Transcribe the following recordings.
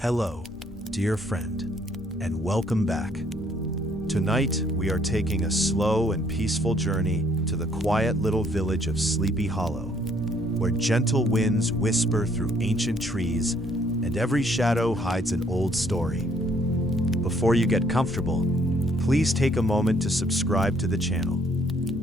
Hello, dear friend, and welcome back. Tonight, we are taking a slow and peaceful journey to the quiet little village of Sleepy Hollow, where gentle winds whisper through ancient trees and every shadow hides an old story. Before you get comfortable, please take a moment to subscribe to the channel.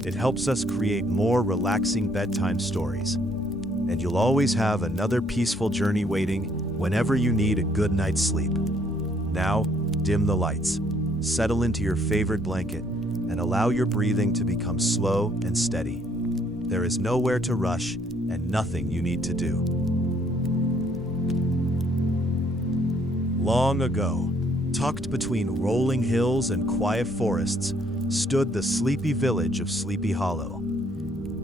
It helps us create more relaxing bedtime stories, and you'll always have another peaceful journey waiting whenever you need a good night's sleep. Now, dim the lights, settle into your favorite blanket, and allow your breathing to become slow and steady. There is nowhere to rush and nothing you need to do. Long ago, tucked between rolling hills and quiet forests, stood the sleepy village of Sleepy Hollow.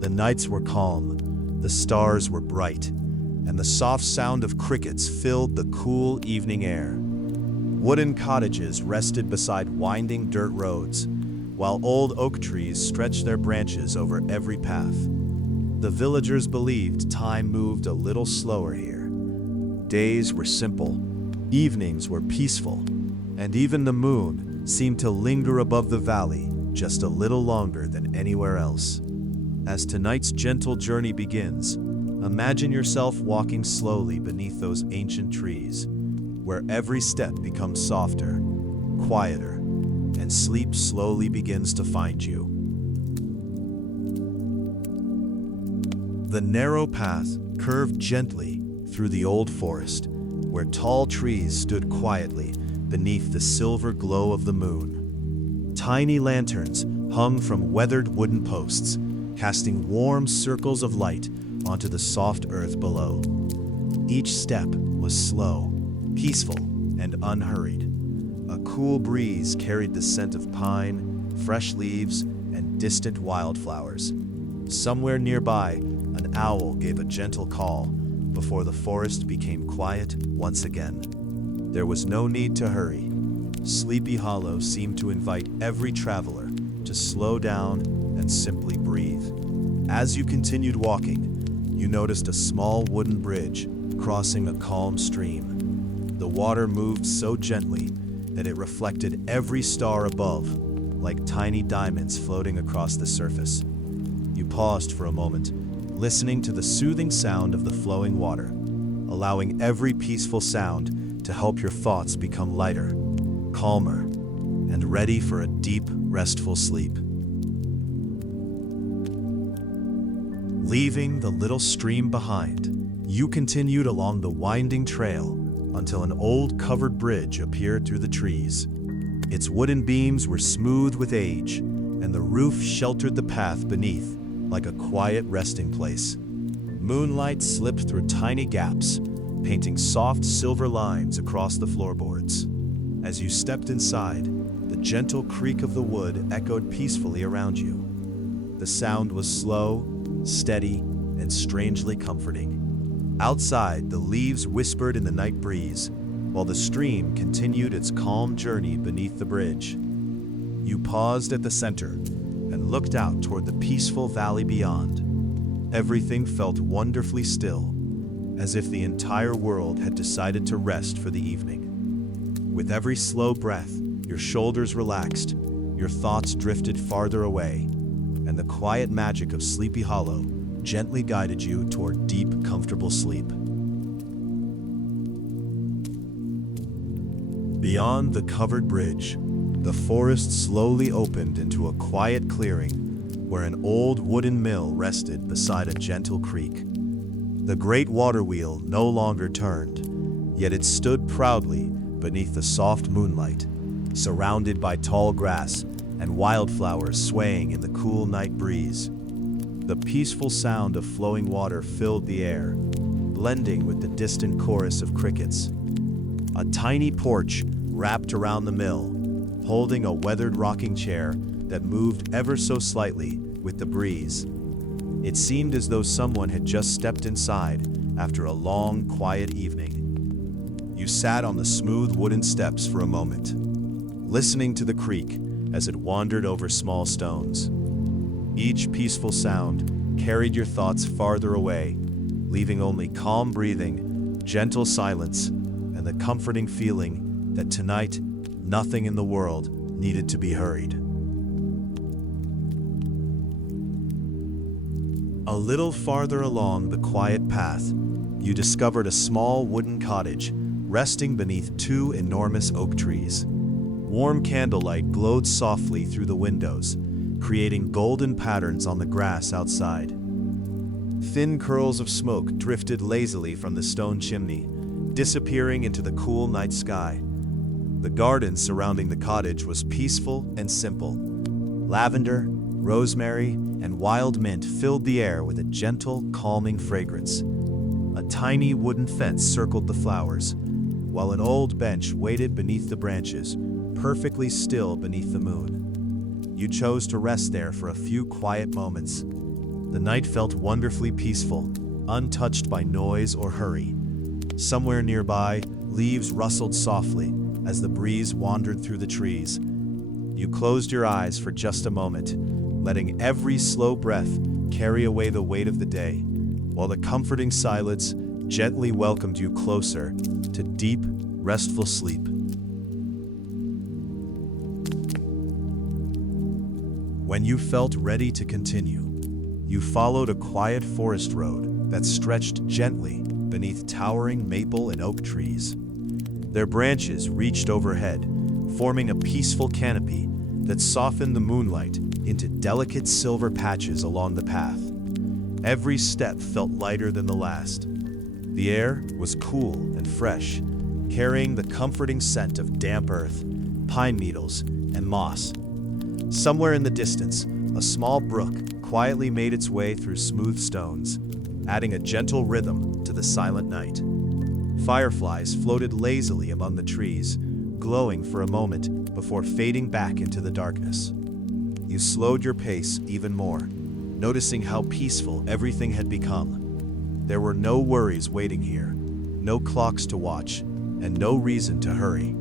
The nights were calm, the stars were bright, and the soft sound of crickets filled the cool evening air. Wooden cottages rested beside winding dirt roads, while old oak trees stretched their branches over every path. The villagers believed time moved a little slower here. Days were simple, evenings were peaceful, and even the moon seemed to linger above the valley just a little longer than anywhere else. As tonight's gentle journey begins, imagine yourself walking slowly beneath those ancient trees, where every step becomes softer, quieter, and sleep slowly begins to find you. The narrow path curved gently through the old forest, where tall trees stood quietly beneath the silver glow of the moon. Tiny lanterns hung from weathered wooden posts, casting warm circles of light onto the soft earth below. Each step was slow, peaceful, and unhurried. A cool breeze carried the scent of pine, fresh leaves, and distant wildflowers. Somewhere nearby, an owl gave a gentle call before the forest became quiet once again. There was no need to hurry. Sleepy Hollow seemed to invite every traveler to slow down and simply breathe. As you continued walking, you noticed a small wooden bridge crossing a calm stream. The water moved so gently that it reflected every star above, like tiny diamonds floating across the surface. You paused for a moment, listening to the soothing sound of the flowing water, allowing every peaceful sound to help your thoughts become lighter, calmer, and ready for a deep, restful sleep. Leaving the little stream behind, you continued along the winding trail until an old covered bridge appeared through the trees. Its wooden beams were smooth with age, and the roof sheltered the path beneath like a quiet resting place. Moonlight slipped through tiny gaps, painting soft silver lines across the floorboards. As you stepped inside, the gentle creak of the wood echoed peacefully around you. The sound was slow, steady, and strangely comforting. Outside, the leaves whispered in the night breeze, while the stream continued its calm journey beneath the bridge. You paused at the center and looked out toward the peaceful valley beyond. Everything felt wonderfully still, as if the entire world had decided to rest for the evening. With every slow breath, your shoulders relaxed, your thoughts drifted farther away, and the quiet magic of Sleepy Hollow gently guided you toward deep, comfortable sleep. Beyond the covered bridge, the forest slowly opened into a quiet clearing where an old wooden mill rested beside a gentle creek. The great water wheel no longer turned, yet it stood proudly beneath the soft moonlight, surrounded by tall grass and wildflowers swaying in the cool night breeze. The peaceful sound of flowing water filled the air, blending with the distant chorus of crickets. A tiny porch wrapped around the mill, holding a weathered rocking chair that moved ever so slightly with the breeze. It seemed as though someone had just stepped inside after a long, quiet evening. You sat on the smooth wooden steps for a moment, listening to the creek as it wandered over small stones. Each peaceful sound carried your thoughts farther away, leaving only calm breathing, gentle silence, and and the comforting feeling that tonight, nothing in the world needed to be hurried. A little farther along the quiet path, you discovered a small wooden cottage resting beneath two enormous oak trees. Warm candlelight glowed softly through the windows, creating golden patterns on the grass outside. Thin curls of smoke drifted lazily from the stone chimney, disappearing into the cool night sky. The garden surrounding the cottage was peaceful and simple. Lavender, rosemary, and wild mint filled the air with a gentle, calming fragrance. A tiny wooden fence circled the flowers, while an old bench waited beneath the branches, perfectly still beneath the moon. You chose to rest there for a few quiet moments. The night felt wonderfully peaceful, untouched by noise or hurry. Somewhere nearby, leaves rustled softly as the breeze wandered through the trees. You closed your eyes for just a moment, letting every slow breath carry away the weight of the day, while the comforting silence gently welcomed you closer to deep, restful sleep. When you felt ready to continue, you followed a quiet forest road that stretched gently beneath towering maple and oak trees. Their branches reached overhead, forming a peaceful canopy that softened the moonlight into delicate silver patches along the path. Every step felt lighter than the last. The air was cool and fresh, carrying the comforting scent of damp earth, pine needles, and moss. Somewhere in the distance, a small brook quietly made its way through smooth stones, adding a gentle rhythm to the silent night. Fireflies floated lazily among the trees, glowing for a moment before fading back into the darkness. You slowed your pace even more, noticing how peaceful everything had become. There were no worries waiting here, no clocks to watch, and no reason to hurry.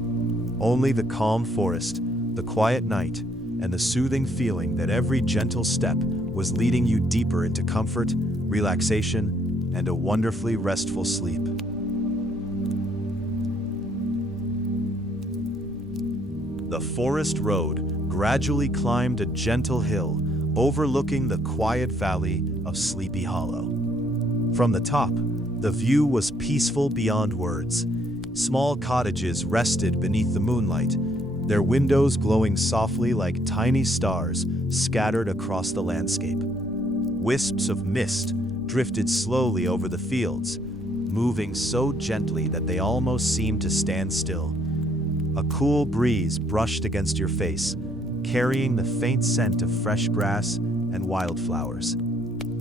Only the calm forest, the quiet night, and the soothing feeling that every gentle step was leading you deeper into comfort, relaxation, and a wonderfully restful sleep. The forest road gradually climbed a gentle hill overlooking the quiet valley of Sleepy Hollow. From the top, the view was peaceful beyond words. Small cottages rested beneath the moonlight, their windows glowing softly like tiny stars scattered across the landscape. Wisps of mist drifted slowly over the fields, moving so gently that they almost seemed to stand still. A cool breeze brushed against your face, carrying the faint scent of fresh grass and wildflowers.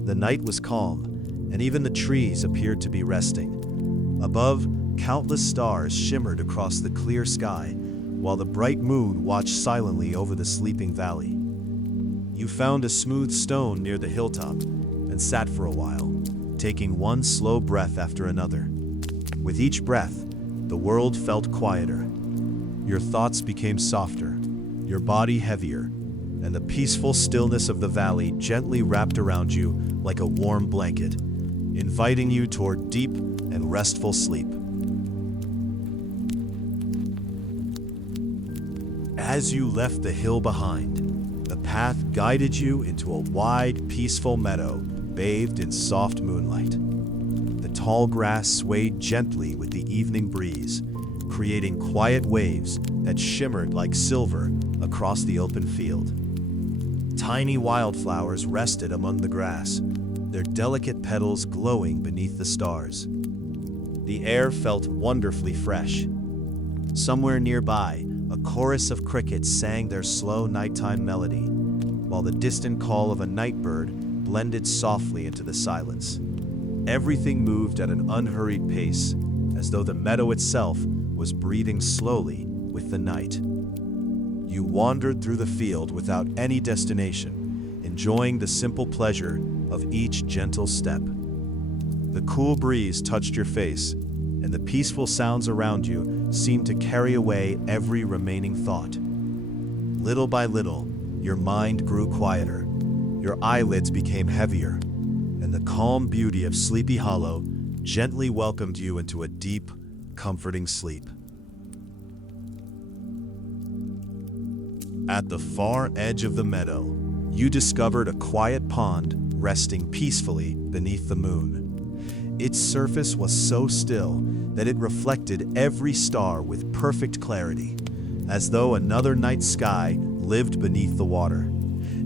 The night was calm, and even the trees appeared to be resting. Above, countless stars shimmered across the clear sky, while the bright moon watched silently over the sleeping valley. You found a smooth stone near the hilltop and sat for a while, taking one slow breath after another. With each breath, the world felt quieter. Your thoughts became softer, your body heavier, and the peaceful stillness of the valley gently wrapped around you like a warm blanket, inviting you toward deep and restful sleep. As you left the hill behind, the path guided you into a wide, peaceful meadow bathed in soft moonlight. The tall grass swayed gently with the evening breeze, creating quiet waves that shimmered like silver across the open field. Tiny wildflowers rested among the grass, their delicate petals glowing beneath the stars. The air felt wonderfully fresh. Somewhere nearby, a chorus of crickets sang their slow nighttime melody, while the distant call of a nightbird blended softly into the silence. Everything moved at an unhurried pace, as though the meadow itself was breathing slowly with the night. You wandered through the field without any destination, enjoying the simple pleasure of each gentle step. The cool breeze touched your face, and the peaceful sounds around you seemed to carry away every remaining thought. Little by little, your mind grew quieter, your eyelids became heavier, and the calm beauty of Sleepy Hollow gently welcomed you into a deep, comforting sleep. At the far edge of the meadow, you discovered a quiet pond resting peacefully beneath the moon. Its surface was so still that it reflected every star with perfect clarity, as though another night sky lived beneath the water.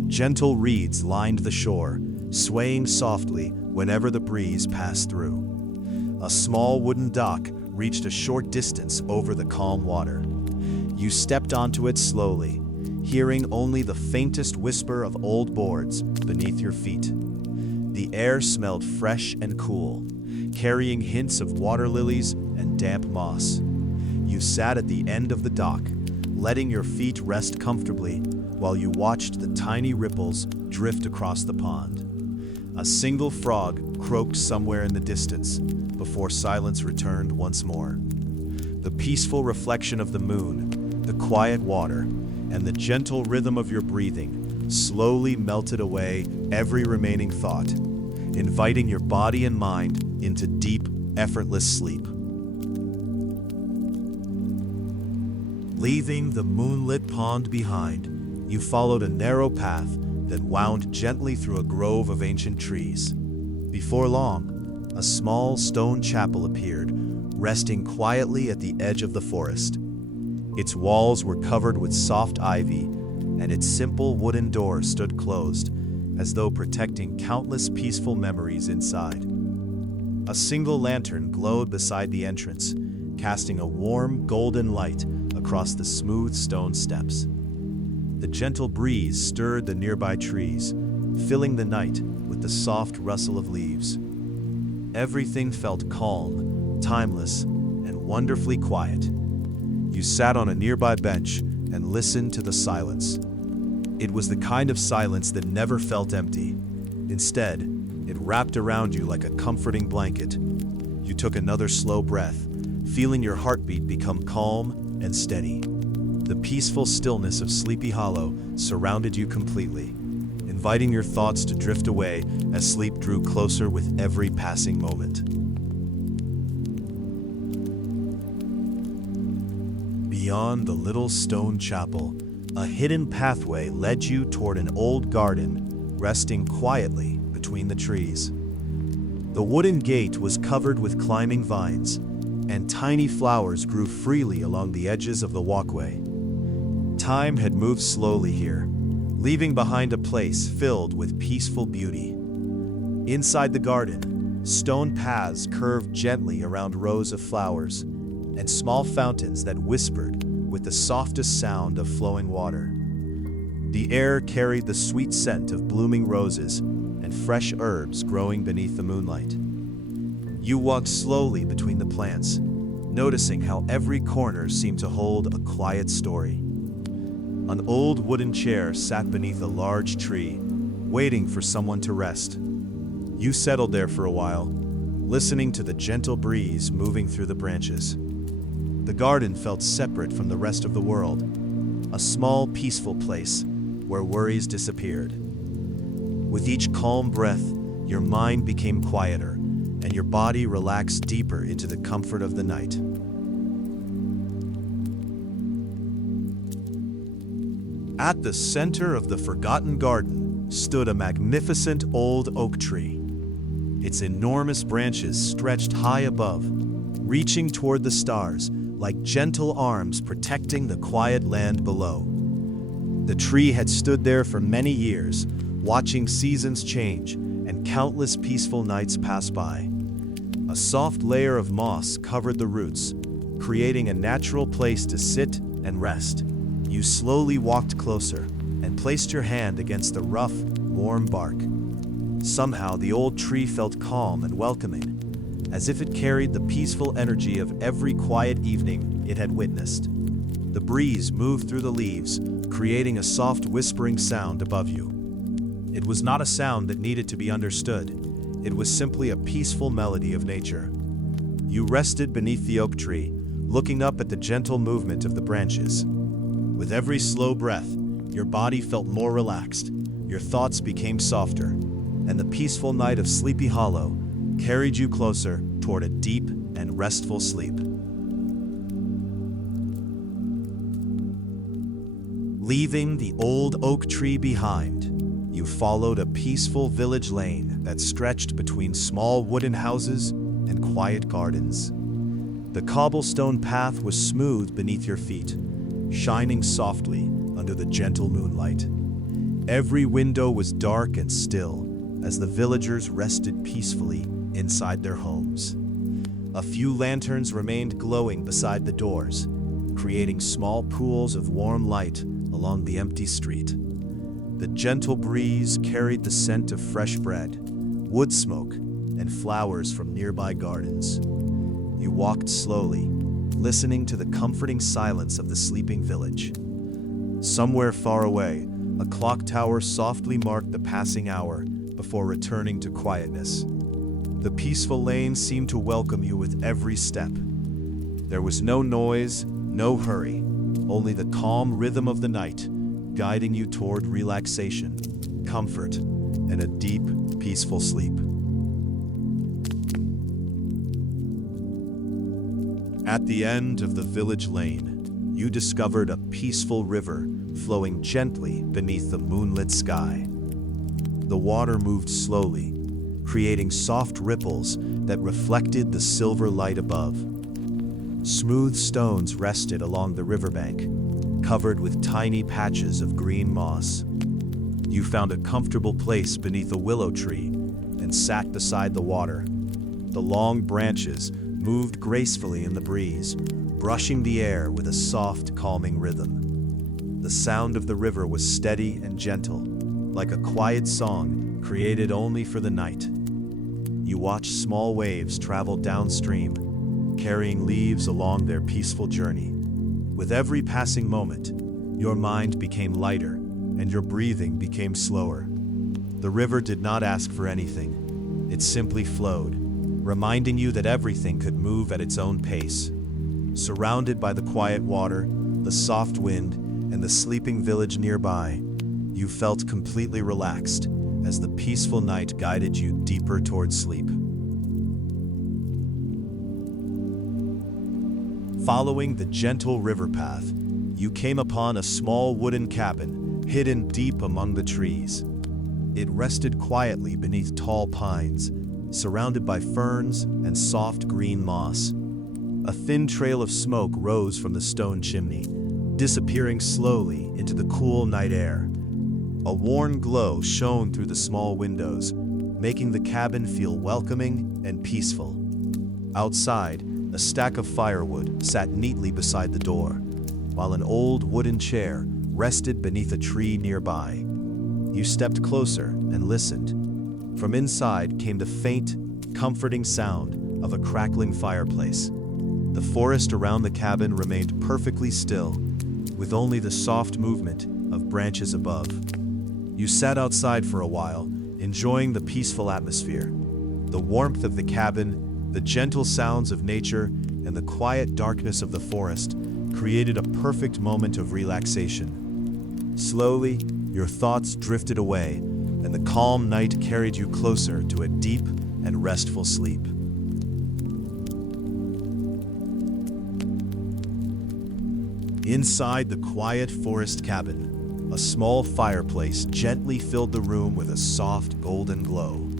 Gentle reeds lined the shore, swaying softly whenever the breeze passed through. A small wooden dock reached a short distance over the calm water. You stepped onto it slowly, hearing only the faintest whisper of old boards beneath your feet. The air smelled fresh and cool, carrying hints of water lilies and damp moss. You sat at the end of the dock, letting your feet rest comfortably while you watched the tiny ripples drift across the pond. A single frog croaked somewhere in the distance before silence returned once more. The peaceful reflection of the moon, the quiet water, and the gentle rhythm of your breathing slowly melted away every remaining thought, inviting your body and mind into deep, effortless sleep. Leaving the moonlit pond behind, you followed a narrow path that wound gently through a grove of ancient trees. Before long, a small stone chapel appeared, resting quietly at the edge of the forest. Its walls were covered with soft ivy, and its simple wooden door stood closed, as though protecting countless peaceful memories inside. A single lantern glowed beside the entrance, casting a warm, golden light across the smooth stone steps. The gentle breeze stirred the nearby trees, filling the night with the soft rustle of leaves. Everything felt calm, timeless, and wonderfully quiet. You sat on a nearby bench and listened to the silence. It was the kind of silence that never felt empty. Instead, it wrapped around you like a comforting blanket. You took another slow breath, feeling your heartbeat become calm and steady. The peaceful stillness of Sleepy Hollow surrounded you completely, inviting your thoughts to drift away as sleep drew closer with every passing moment. Beyond the little stone chapel, a hidden pathway led you toward an old garden, resting quietly between the trees. The wooden gate was covered with climbing vines, and tiny flowers grew freely along the edges of the walkway. Time had moved slowly here, leaving behind a place filled with peaceful beauty. Inside the garden, stone paths curved gently around rows of flowers, and small fountains that whispered with the softest sound of flowing water. The air carried the sweet scent of blooming roses and fresh herbs growing beneath the moonlight. You walked slowly between the plants, noticing how every corner seemed to hold a quiet story. An old wooden chair sat beneath a large tree, waiting for someone to rest. You settled there for a while, listening to the gentle breeze moving through the branches. The garden felt separate from the rest of the world, a small, peaceful place where worries disappeared. With each calm breath, your mind became quieter, and your body relaxed deeper into the comfort of the night. At the center of the forgotten garden stood a magnificent old oak tree. Its enormous branches stretched high above, reaching toward the stars like gentle arms protecting the quiet land below. The tree had stood there for many years, watching seasons change and countless peaceful nights pass by. A soft layer of moss covered the roots, creating a natural place to sit and rest. You slowly walked closer and placed your hand against the rough, warm bark. Somehow, the old tree felt calm and welcoming, as if it carried the peaceful energy of every quiet evening it had witnessed. The breeze moved through the leaves, creating a soft whispering sound above you. It was not a sound that needed to be understood. It was simply a peaceful melody of nature. You rested beneath the oak tree, looking up at the gentle movement of the branches. With every slow breath, your body felt more relaxed, your thoughts became softer, and the peaceful night of Sleepy Hollow carried you closer toward a deep and restful sleep. Leaving the old oak tree behind, you followed a peaceful village lane that stretched between small wooden houses and quiet gardens. The cobblestone path was smooth beneath your feet, shining softly under the gentle moonlight. Every window was dark and still as the villagers rested peacefully inside their homes. A few lanterns remained glowing beside the doors, creating small pools of warm light along the empty street. The gentle breeze carried the scent of fresh bread, wood smoke, and flowers from nearby gardens. You walked slowly, listening to the comforting silence of the sleeping village. Somewhere far away, a clock tower softly marked the passing hour before returning to quietness. The peaceful lane seemed to welcome you with every step. There was no noise, no hurry, only the calm rhythm of the night, guiding you toward relaxation, comfort, and a deep, peaceful sleep. At the end of the village lane, you discovered a peaceful river flowing gently beneath the moonlit sky. The water moved slowly, creating soft ripples that reflected the silver light above. Smooth stones rested along the riverbank, covered with tiny patches of green moss. You found a comfortable place beneath a willow tree and sat beside the water. The long branches moved gracefully in the breeze, brushing the air with a soft, calming rhythm. The sound of the river was steady and gentle, like a quiet song created only for the night. You watched small waves travel downstream, carrying leaves along their peaceful journey. With every passing moment, your mind became lighter and your breathing became slower. The river did not ask for anything. It simply flowed, reminding you that everything could move at its own pace. Surrounded by the quiet water, the soft wind, and the sleeping village nearby, you felt completely relaxed as the peaceful night guided you deeper towards sleep. Following the gentle river path, you came upon a small wooden cabin hidden deep among the trees. It rested quietly beneath tall pines, surrounded by ferns and soft green moss. A thin trail of smoke rose from the stone chimney, disappearing slowly into the cool night air. A warm glow shone through the small windows, making the cabin feel welcoming and peaceful. Outside, a stack of firewood sat neatly beside the door, while an old wooden chair rested beneath a tree nearby. You stepped closer and listened. From inside came the faint, comforting sound of a crackling fireplace. The forest around the cabin remained perfectly still, with only the soft movement of branches above. You sat outside for a while, enjoying the peaceful atmosphere. The warmth of the cabin, the gentle sounds of nature, and the quiet darkness of the forest created a perfect moment of relaxation. Slowly, your thoughts drifted away, and the calm night carried you closer to a deep and restful sleep. Inside the quiet forest cabin, a small fireplace gently filled the room with a soft golden glow.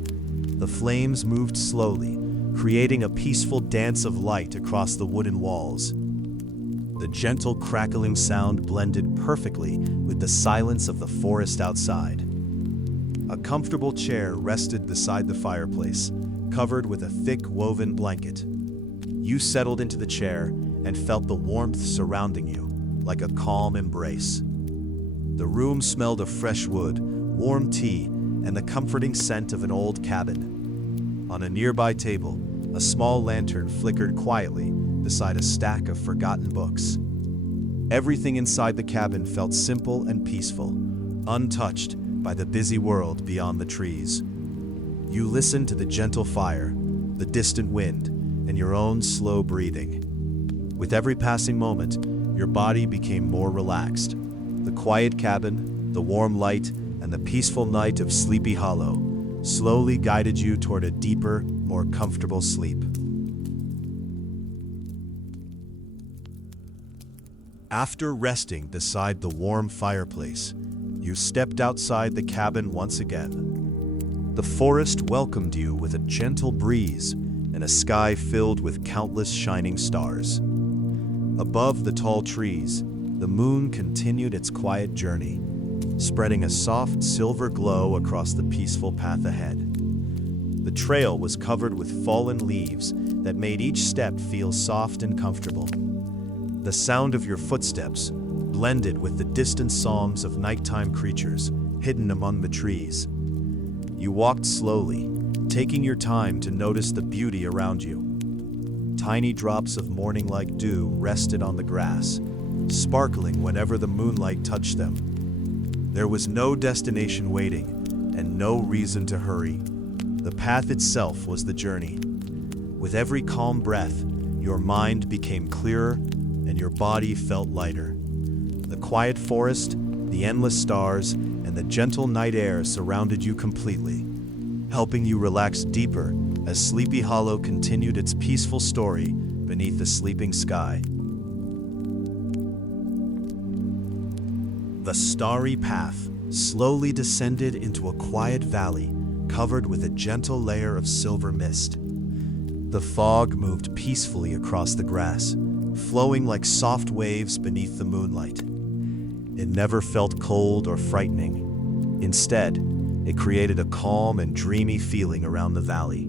The flames moved slowly, creating a peaceful dance of light across the wooden walls. The gentle crackling sound blended perfectly with the silence of the forest outside. A comfortable chair rested beside the fireplace, covered with a thick woven blanket. You settled into the chair and felt the warmth surrounding you, like a calm embrace. The room smelled of fresh wood, warm tea, and the comforting scent of an old cabin. On a nearby table, a small lantern flickered quietly beside a stack of forgotten books. Everything inside the cabin felt simple and peaceful, untouched by the busy world beyond the trees. You listened to the gentle fire, the distant wind, and your own slow breathing. With every passing moment, your body became more relaxed. The quiet cabin, the warm light, and the peaceful night of Sleepy Hollow slowly guided you toward a deeper, more comfortable sleep. After resting beside the warm fireplace, you stepped outside the cabin once again. The forest welcomed you with a gentle breeze and a sky filled with countless shining stars. Above the tall trees, the moon continued its quiet journey, spreading a soft silver glow across the peaceful path ahead. The trail was covered with fallen leaves that made each step feel soft and comfortable. The sound of your footsteps blended with the distant songs of nighttime creatures hidden among the trees. You walked slowly, taking your time to notice the beauty around you. Tiny drops of morning-like dew rested on the grass, sparkling whenever the moonlight touched them. There was no destination waiting, and no reason to hurry. The path itself was the journey. With every calm breath, your mind became clearer and your body felt lighter. The quiet forest, the endless stars, and the gentle night air surrounded you completely, helping you relax deeper as Sleepy Hollow continued its peaceful story beneath the sleeping sky. The starry path slowly descended into a quiet valley covered with a gentle layer of silver mist. The fog moved peacefully across the grass, flowing like soft waves beneath the moonlight. It never felt cold or frightening. Instead, it created a calm and dreamy feeling around the valley.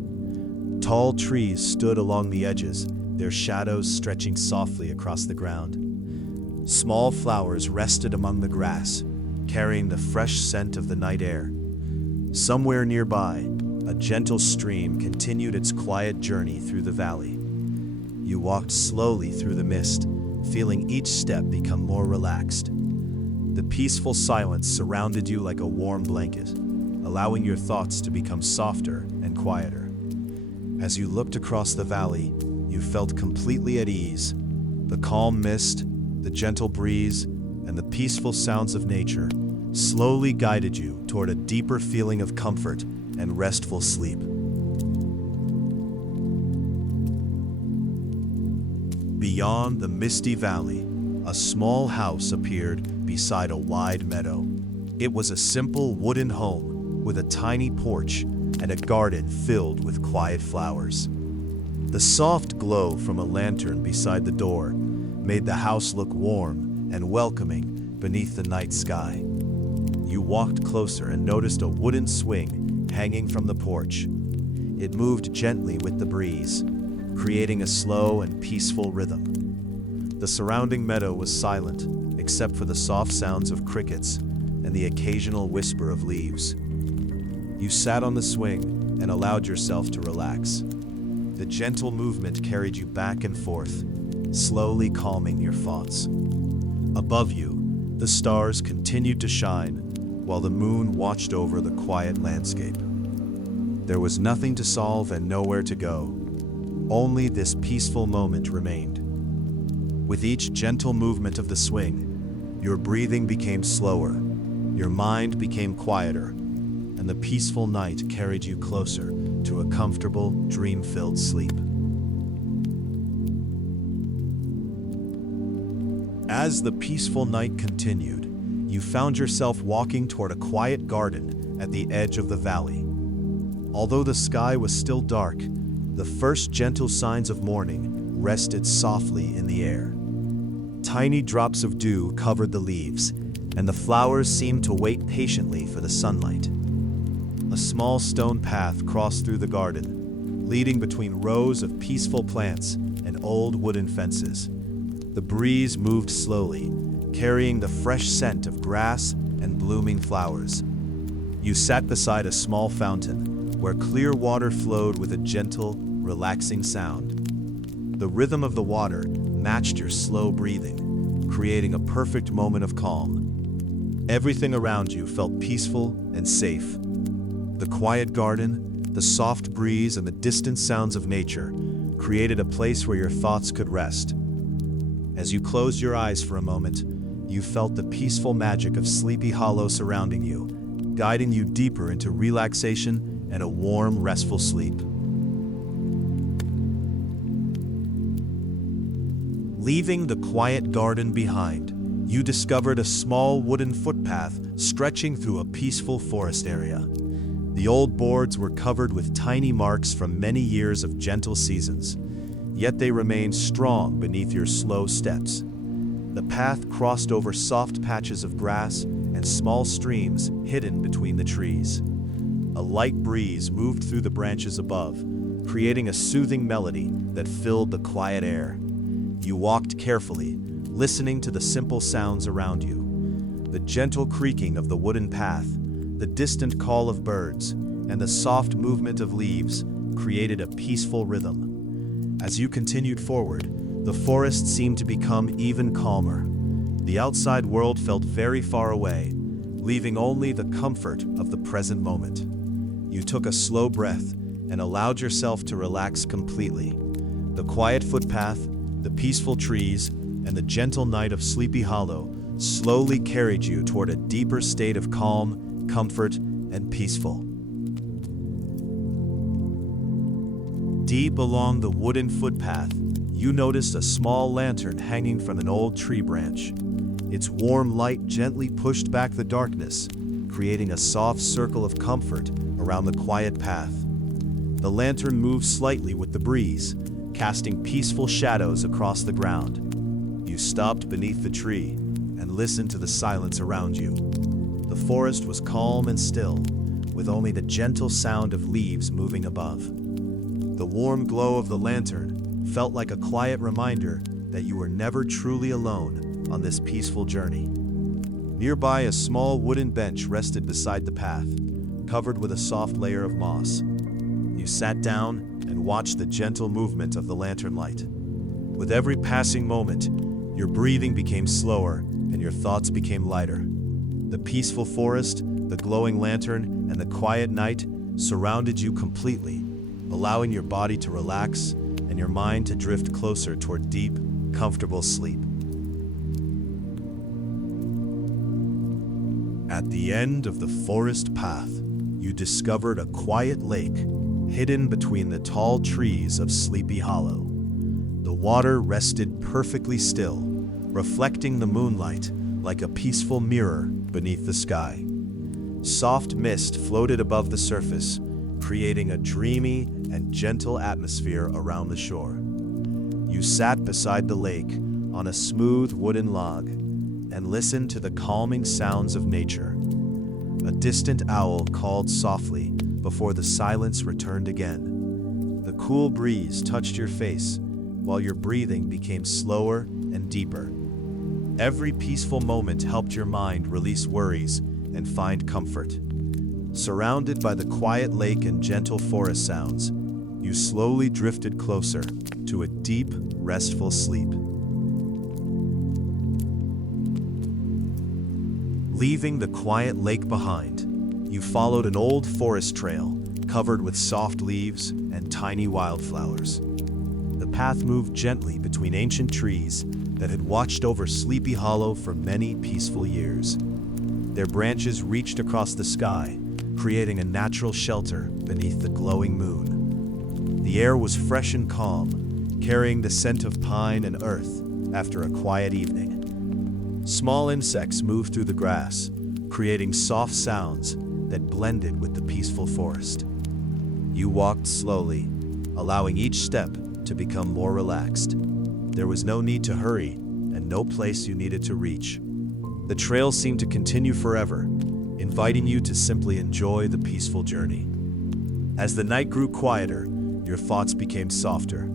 Tall trees stood along the edges, their shadows stretching softly across the ground. Small flowers rested among the grass, carrying the fresh scent of the night air. Somewhere nearby, a gentle stream continued its quiet journey through the valley. You walked slowly through the mist, feeling each step become more relaxed. The peaceful silence surrounded you like a warm blanket, allowing your thoughts to become softer and quieter. As you looked across the valley, you felt completely at ease. The calm mist, the gentle breeze, and the peaceful sounds of nature slowly guided you toward a deeper feeling of comfort and restful sleep. Beyond the misty valley, a small house appeared beside a wide meadow. It was a simple wooden home with a tiny porch and a garden filled with quiet flowers. The soft glow from a lantern beside the door made the house look warm and welcoming beneath the night sky. You walked closer and noticed a wooden swing hanging from the porch. It moved gently with the breeze, creating a slow and peaceful rhythm. The surrounding meadow was silent, except for the soft sounds of crickets and the occasional whisper of leaves. You sat on the swing and allowed yourself to relax. The gentle movement carried you back and forth, slowly calming your thoughts. Above you, the stars continued to shine, while the moon watched over the quiet landscape. There was nothing to solve and nowhere to go. Only this peaceful moment remained. With each gentle movement of the swing, your breathing became slower, your mind became quieter, and the peaceful night carried you closer to a comfortable, dream-filled sleep. As the peaceful night continued, you found yourself walking toward a quiet garden at the edge of the valley. Although the sky was still dark, the first gentle signs of morning rested softly in the air. Tiny drops of dew covered the leaves, and the flowers seemed to wait patiently for the sunlight. A small stone path crossed through the garden, leading between rows of peaceful plants and old wooden fences. The breeze moved slowly, carrying the fresh scent of grass and blooming flowers. You sat beside a small fountain, where clear water flowed with a gentle, relaxing sound. The rhythm of the water matched your slow breathing, creating a perfect moment of calm. Everything around you felt peaceful and safe. The quiet garden, the soft breeze, and the distant sounds of nature created a place where your thoughts could rest. As you closed your eyes for a moment, you felt the peaceful magic of Sleepy Hollow surrounding you, guiding you deeper into relaxation and a warm, restful sleep. Leaving the quiet garden behind, you discovered a small wooden footpath stretching through a peaceful forest area. The old boards were covered with tiny marks from many years of gentle seasons, yet they remained strong beneath your slow steps. The path crossed over soft patches of grass and small streams hidden between the trees. A light breeze moved through the branches above, creating a soothing melody that filled the quiet air. You walked carefully, listening to the simple sounds around you. The gentle creaking of the wooden path, the distant call of birds, and the soft movement of leaves created a peaceful rhythm. As you continued forward, the forest seemed to become even calmer. The outside world felt very far away, leaving only the comfort of the present moment. You took a slow breath and allowed yourself to relax completely. The quiet footpath, the peaceful trees, and the gentle night of Sleepy Hollow slowly carried you toward a deeper state of calm, comfort, and peaceful. Deep along the wooden footpath, you noticed a small lantern hanging from an old tree branch. Its warm light gently pushed back the darkness, creating a soft circle of comfort around the quiet path. The lantern moved slightly with the breeze, casting peaceful shadows across the ground. You stopped beneath the tree and listened to the silence around you. The forest was calm and still, with only the gentle sound of leaves moving above. The warm glow of the lantern felt like a quiet reminder that you were never truly alone on this peaceful journey. Nearby, a small wooden bench rested beside the path, covered with a soft layer of moss. You sat down and watched the gentle movement of the lantern light. With every passing moment, your breathing became slower and your thoughts became lighter. The peaceful forest, the glowing lantern, and the quiet night surrounded you completely, allowing your body to relax and your mind to drift closer toward deep, comfortable sleep. At the end of the forest path, you discovered a quiet lake hidden between the tall trees of Sleepy Hollow. The water rested perfectly still, reflecting the moonlight like a peaceful mirror beneath the sky. Soft mist floated above the surface, creating a dreamy and gentle atmosphere around the shore. You sat beside the lake on a smooth wooden log and listened to the calming sounds of nature. A distant owl called softly before the silence returned again. The cool breeze touched your face while your breathing became slower and deeper. Every peaceful moment helped your mind release worries and find comfort. Surrounded by the quiet lake and gentle forest sounds, you slowly drifted closer to a deep, restful sleep. Leaving the quiet lake behind, you followed an old forest trail covered with soft leaves and tiny wildflowers. The path moved gently between ancient trees that had watched over Sleepy Hollow for many peaceful years. Their branches reached across the sky, creating a natural shelter beneath the glowing moon. The air was fresh and calm, carrying the scent of pine and earth after a quiet evening. Small insects moved through the grass, creating soft sounds that blended with the peaceful forest. You walked slowly, allowing each step to become more relaxed. There was no need to hurry and no place you needed to reach. The trail seemed to continue forever, inviting you to simply enjoy the peaceful journey. As the night grew quieter, your thoughts became softer.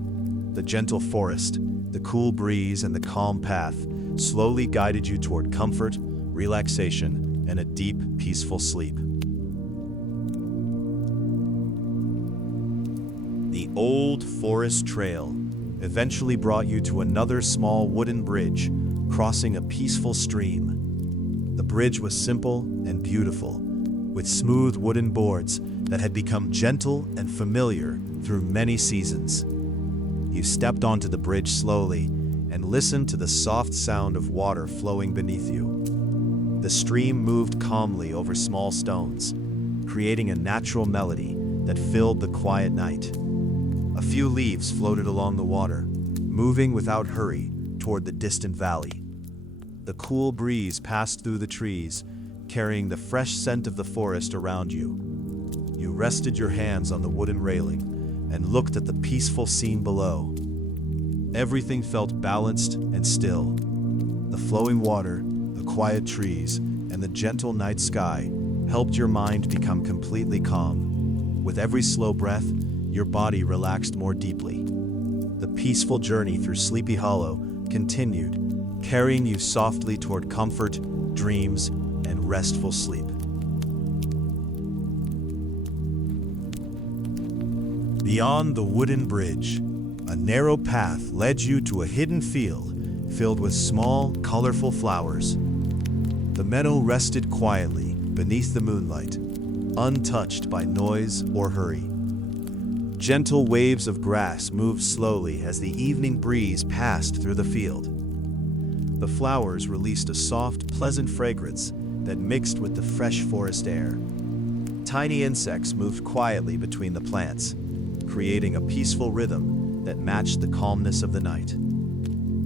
The gentle forest, the cool breeze, and the calm path slowly guided you toward comfort, relaxation, and a deep, peaceful sleep. The old forest trail eventually brought you to another small wooden bridge crossing a peaceful stream. The bridge was simple and beautiful, with smooth wooden boards that had become gentle and familiar through many seasons. You stepped onto the bridge slowly and listened to the soft sound of water flowing beneath you. The stream moved calmly over small stones, creating a natural melody that filled the quiet night. A few leaves floated along the water, moving without hurry, toward the distant valley. The cool breeze passed through the trees, carrying the fresh scent of the forest around you. You rested your hands on the wooden railing and looked at the peaceful scene below. Everything felt balanced and still. The flowing water, the quiet trees, and the gentle night sky helped your mind become completely calm. With every slow breath, your body relaxed more deeply. The peaceful journey through Sleepy Hollow continued, carrying you softly toward comfort, dreams, and restful sleep. Beyond the wooden bridge, a narrow path led you to a hidden field filled with small, colorful flowers. The meadow rested quietly beneath the moonlight, untouched by noise or hurry. Gentle waves of grass moved slowly as the evening breeze passed through the field. The flowers released a soft, pleasant fragrance that mixed with the fresh forest air. Tiny insects moved quietly between the plants, creating a peaceful rhythm that matched the calmness of the night.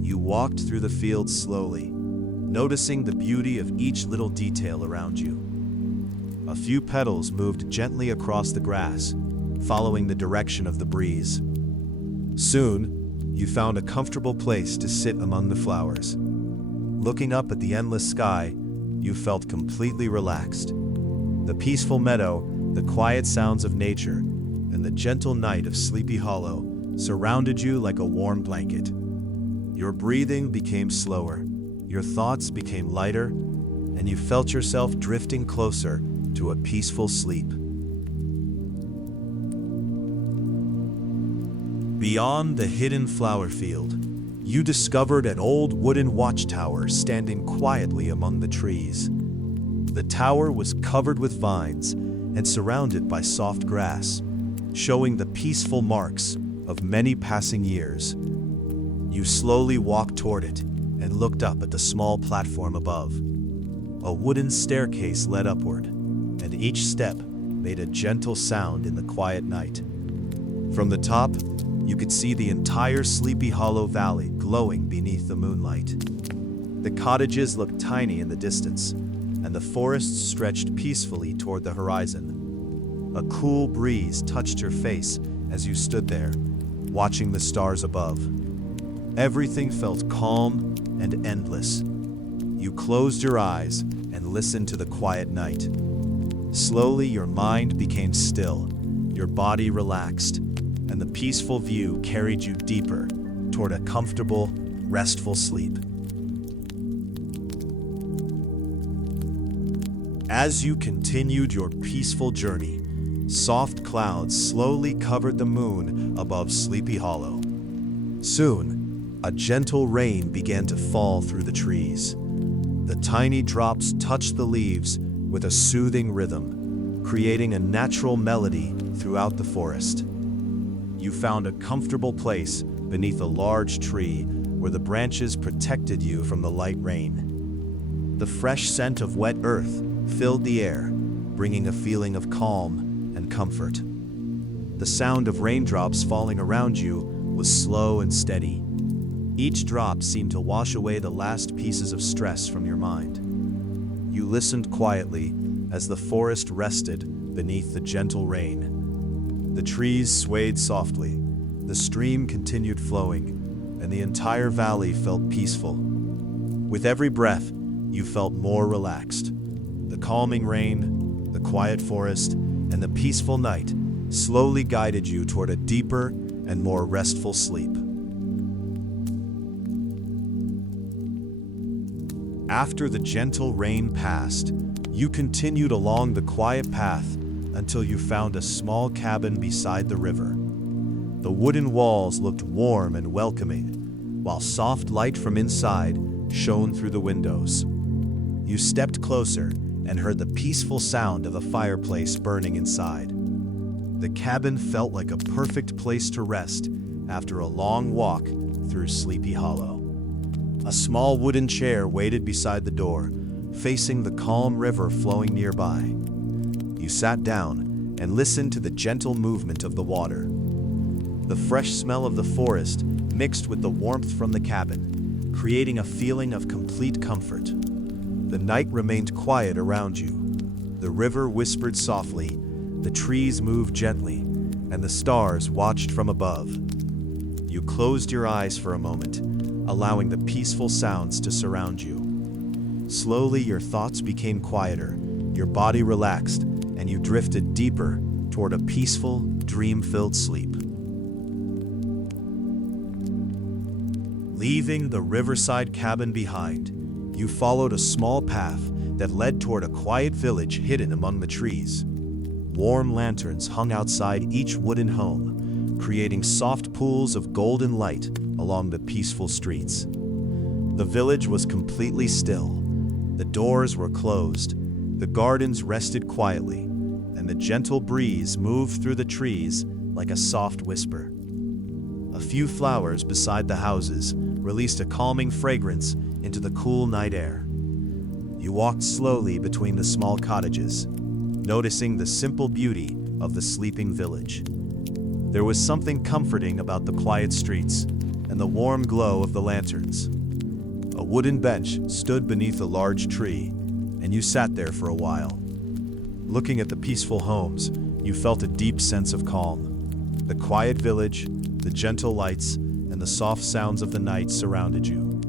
You walked through the field slowly, noticing the beauty of each little detail around you. A few petals moved gently across the grass, following the direction of the breeze. Soon, you found a comfortable place to sit among the flowers. Looking up at the endless sky, you felt completely relaxed. The peaceful meadow, the quiet sounds of nature, and the gentle night of Sleepy Hollow surrounded you like a warm blanket. Your breathing became slower, your thoughts became lighter, and you felt yourself drifting closer to a peaceful sleep. Beyond the hidden flower field, you discovered an old wooden watchtower standing quietly among the trees. The tower was covered with vines and surrounded by soft grass, showing the peaceful marks of many passing years. You slowly walked toward it and looked up at the small platform above. A wooden staircase led upward, and each step made a gentle sound in the quiet night. From the top, you could see the entire Sleepy Hollow Valley glowing beneath the moonlight. The cottages looked tiny in the distance, and the forest stretched peacefully toward the horizon. A cool breeze touched your face as you stood there, watching the stars above. Everything felt calm and endless. You closed your eyes and listened to the quiet night. Slowly, your mind became still, your body relaxed, and the peaceful view carried you deeper toward a comfortable, restful sleep. As you continued your peaceful journey, soft clouds slowly covered the moon above Sleepy Hollow. Soon, a gentle rain began to fall through the trees. The tiny drops touched the leaves with a soothing rhythm, creating a natural melody throughout the forest. You found a comfortable place beneath a large tree where the branches protected you from the light rain. The fresh scent of wet earth filled the air, bringing a feeling of calm and comfort. The sound of raindrops falling around you was slow and steady. Each drop seemed to wash away the last pieces of stress from your mind. You listened quietly as the forest rested beneath the gentle rain. The trees swayed softly, the stream continued flowing, and the entire valley felt peaceful. With every breath, you felt more relaxed. The calming rain, the quiet forest, and the peaceful night slowly guided you toward a deeper and more restful sleep. After the gentle rain passed, you continued along the quiet path until you found a small cabin beside the river. The wooden walls looked warm and welcoming, while soft light from inside shone through the windows. You stepped closer and heard the peaceful sound of a fireplace burning inside. The cabin felt like a perfect place to rest after a long walk through Sleepy Hollow. A small wooden chair waited beside the door, facing the calm river flowing nearby. You sat down and listened to the gentle movement of the water. The fresh smell of the forest mixed with the warmth from the cabin creating a feeling of complete comfort. The night remained quiet around you. The river whispered softly, the trees moved gently, and the stars watched from above. You closed your eyes for a moment, allowing the peaceful sounds to surround you. Slowly, your thoughts became quieter, your body relaxed, and you drifted deeper toward a peaceful, dream-filled sleep. Leaving the riverside cabin behind, you followed a small path that led toward a quiet village hidden among the trees. Warm lanterns hung outside each wooden home, creating soft pools of golden light along the peaceful streets. The village was completely still. The doors were closed, the gardens rested quietly, and the gentle breeze moved through the trees like a soft whisper. A few flowers beside the houses released a calming fragrance into the cool night air. You walked slowly between the small cottages, noticing the simple beauty of the sleeping village. There was something comforting about the quiet streets and the warm glow of the lanterns. A wooden bench stood beneath a large tree, and you sat there for a while. Looking at the peaceful homes, you felt a deep sense of calm. The quiet village, the gentle lights, and the soft sounds of the night surrounded you.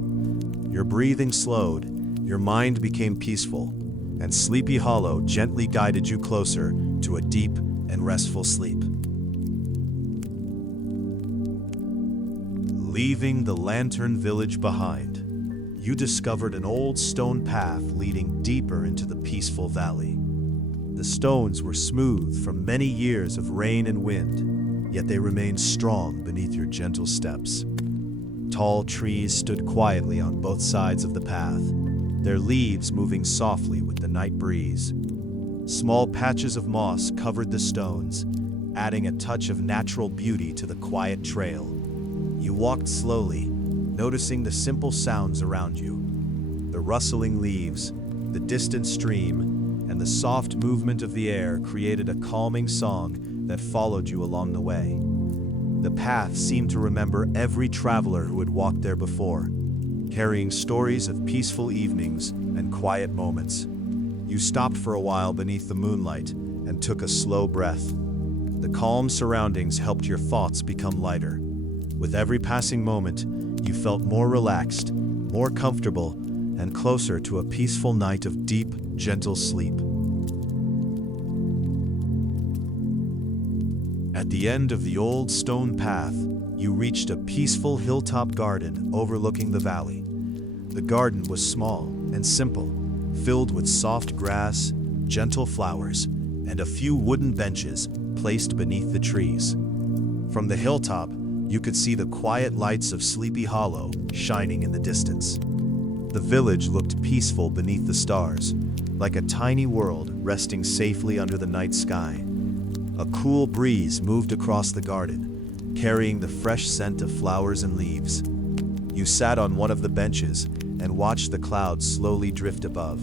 Your breathing slowed, your mind became peaceful, and Sleepy Hollow gently guided you closer to a deep and restful sleep. Leaving the lantern village behind, you discovered an old stone path leading deeper into the peaceful valley. The stones were smooth from many years of rain and wind, yet they remained strong beneath your gentle steps. Tall trees stood quietly on both sides of the path, their leaves moving softly with the night breeze. Small patches of moss covered the stones, adding a touch of natural beauty to the quiet trail. You walked slowly, noticing the simple sounds around you. The rustling leaves, the distant stream, and the soft movement of the air created a calming song that followed you along the way. The path seemed to remember every traveler who had walked there before, carrying stories of peaceful evenings and quiet moments. You stopped for a while beneath the moonlight and took a slow breath. The calm surroundings helped your thoughts become lighter. With every passing moment, you felt more relaxed, more comfortable, and closer to a peaceful night of deep, gentle sleep. At the end of the old stone path, you reached a peaceful hilltop garden overlooking the valley. The garden was small and simple, filled with soft grass, gentle flowers, and a few wooden benches placed beneath the trees. From the hilltop, you could see the quiet lights of Sleepy Hollow shining in the distance. The village looked peaceful beneath the stars, like a tiny world resting safely under the night sky. A cool breeze moved across the garden, carrying the fresh scent of flowers and leaves. You sat on one of the benches and watched the clouds slowly drift above.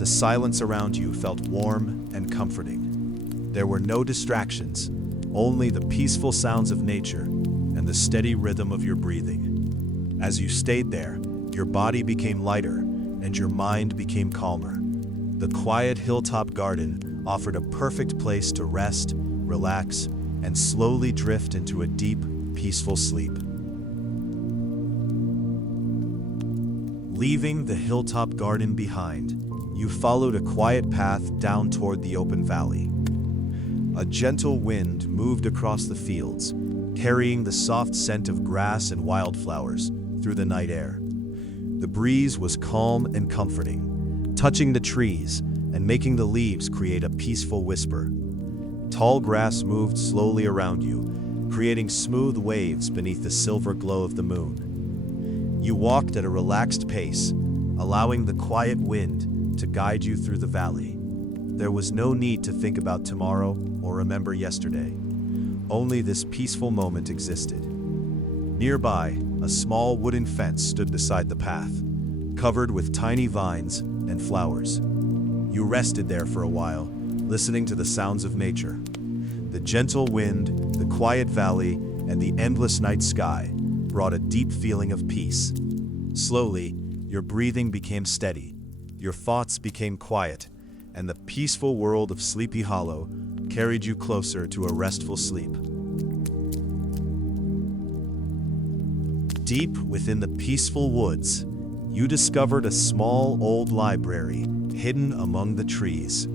The silence around you felt warm and comforting. There were no distractions, only the peaceful sounds of nature and the steady rhythm of your breathing. As you stayed there, your body became lighter and your mind became calmer. The quiet hilltop garden offered a perfect place to rest, relax, and slowly drift into a deep, peaceful sleep. Leaving the hilltop garden behind, you followed a quiet path down toward the open valley. A gentle wind moved across the fields, carrying the soft scent of grass and wildflowers through the night air. The breeze was calm and comforting, touching the trees and making the leaves create a peaceful whisper. Tall grass moved slowly around you, creating smooth waves beneath the silver glow of the moon. You walked at a relaxed pace, allowing the quiet wind to guide you through the valley. There was no need to think about tomorrow or remember yesterday. Only this peaceful moment existed. Nearby, a small wooden fence stood beside the path, covered with tiny vines and flowers. You rested there for a while, listening to the sounds of nature. The gentle wind, the quiet valley, and the endless night sky brought a deep feeling of peace. Slowly, your breathing became steady, your thoughts became quiet, and the peaceful world of Sleepy Hollow carried you closer to a restful sleep. Deep within the peaceful woods, you discovered a small old library hidden among the trees.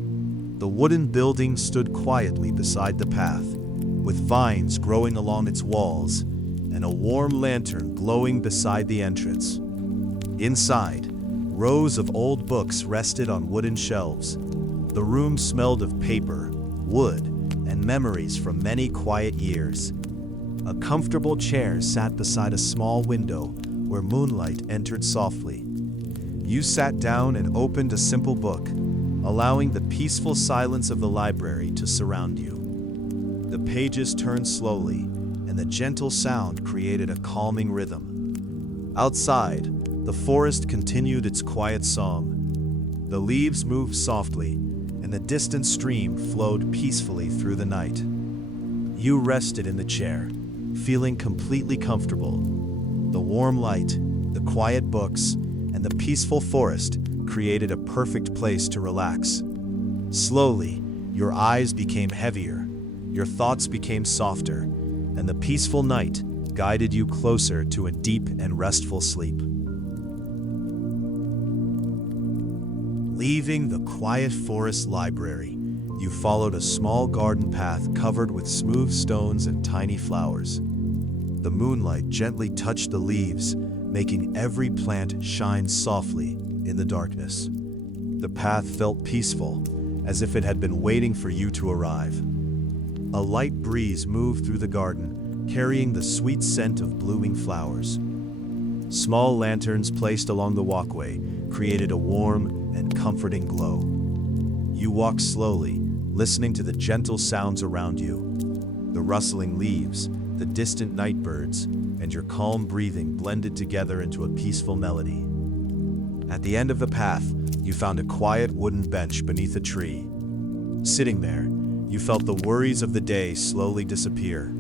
The wooden building stood quietly beside the path, with vines growing along its walls and a warm lantern glowing beside the entrance. Inside, rows of old books rested on wooden shelves. The room smelled of paper, wood, and memories from many quiet years. A comfortable chair sat beside a small window where moonlight entered softly. You sat down and opened a simple book, allowing the peaceful silence of the library to surround you. The pages turned slowly, and the gentle sound created a calming rhythm. Outside, the forest continued its quiet song. The leaves moved softly, and the distant stream flowed peacefully through the night. You rested in the chair, feeling completely comfortable. The warm light, the quiet books, and the peaceful forest created a perfect place to relax. Slowly, your eyes became heavier, your thoughts became softer, and the peaceful night guided you closer to a deep and restful sleep. Leaving the quiet forest library, you followed a small garden path covered with smooth stones and tiny flowers. The moonlight gently touched the leaves, making every plant shine softly in the darkness. The path felt peaceful, as if it had been waiting for you to arrive. A light breeze moved through the garden, carrying the sweet scent of blooming flowers. Small lanterns placed along the walkway created a warm and comforting glow. You walked slowly, listening to the gentle sounds around you. The rustling leaves, the distant night birds, and your calm breathing blended together into a peaceful melody. At the end of the path, you found a quiet wooden bench beneath a tree. Sitting there, you felt the worries of the day slowly disappear.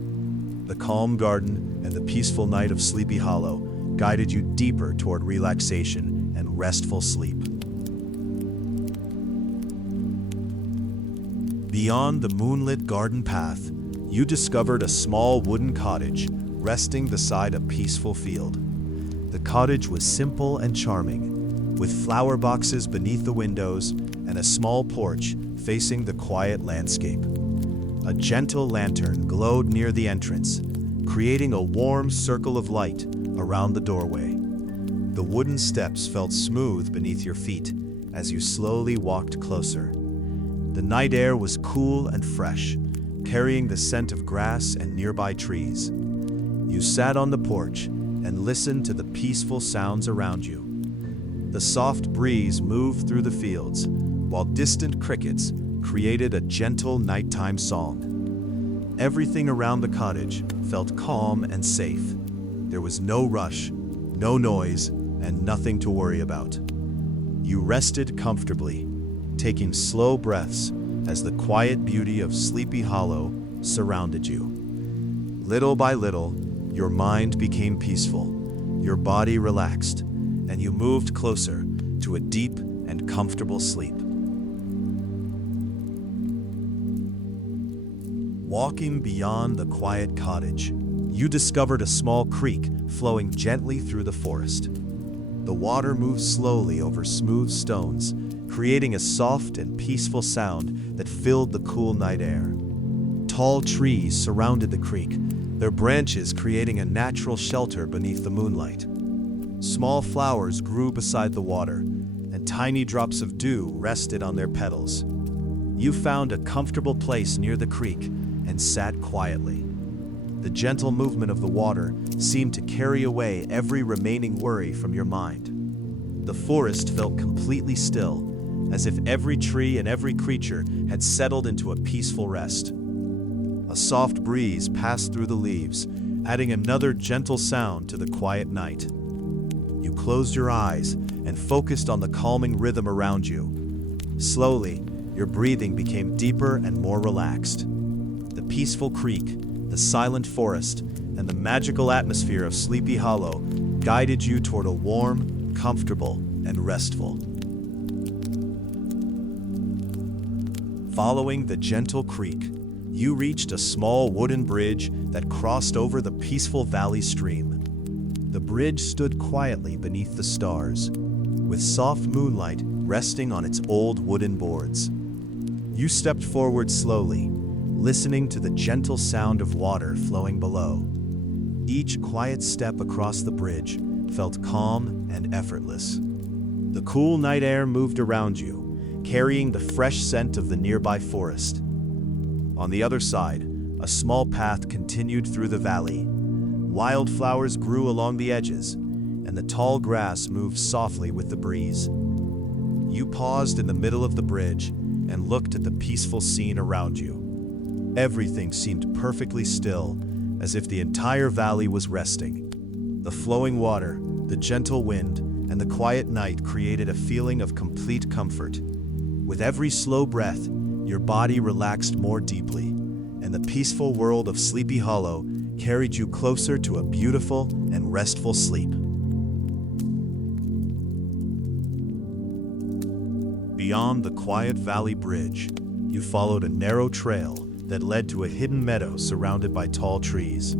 The calm garden and the peaceful night of Sleepy Hollow guided you deeper toward relaxation and restful sleep. Beyond the moonlit garden path, you discovered a small wooden cottage resting beside a peaceful field. The cottage was simple and charming, with flower boxes beneath the windows and a small porch facing the quiet landscape. A gentle lantern glowed near the entrance, creating a warm circle of light around the doorway. The wooden steps felt smooth beneath your feet as you slowly walked closer. The night air was cool and fresh, carrying the scent of grass and nearby trees. You sat on the porch and listened to the peaceful sounds around you. The soft breeze moved through the fields, while distant crickets created a gentle nighttime song. Everything around the cottage felt calm and safe. There was no rush, no noise, and nothing to worry about. You rested comfortably, taking slow breaths as the quiet beauty of Sleepy Hollow surrounded you. Little by little, your mind became peaceful, your body relaxed, and you moved closer to a deep and comfortable sleep. Walking beyond the quiet cottage, you discovered a small creek flowing gently through the forest. The water moved slowly over smooth stones, creating a soft and peaceful sound that filled the cool night air. Tall trees surrounded the creek, their branches creating a natural shelter beneath the moonlight. Small flowers grew beside the water, and tiny drops of dew rested on their petals. You found a comfortable place near the creek and sat quietly. The gentle movement of the water seemed to carry away every remaining worry from your mind. The forest felt completely still, as if every tree and every creature had settled into a peaceful rest. A soft breeze passed through the leaves, adding another gentle sound to the quiet night. You closed your eyes and focused on the calming rhythm around you. Slowly, your breathing became deeper and more relaxed. The peaceful creek, the silent forest, and the magical atmosphere of Sleepy Hollow guided you toward a warm, comfortable, and restful. Following the gentle creek, you reached a small wooden bridge that crossed over the peaceful valley stream. The bridge stood quietly beneath the stars, with soft moonlight resting on its old wooden boards. You stepped forward slowly, listening to the gentle sound of water flowing below. Each quiet step across the bridge felt calm and effortless. The cool night air moved around you, carrying the fresh scent of the nearby forest. On the other side, a small path continued through the valley. Wildflowers grew along the edges, and the tall grass moved softly with the breeze. You paused in the middle of the bridge and looked at the peaceful scene around you. Everything seemed perfectly still, as if the entire valley was resting. The flowing water, the gentle wind, and the quiet night created a feeling of complete comfort. With every slow breath, your body relaxed more deeply, and the peaceful world of Sleepy Hollow carried you closer to a beautiful and restful sleep. Beyond the quiet valley bridge, you followed a narrow trail that led to a hidden meadow surrounded by tall trees.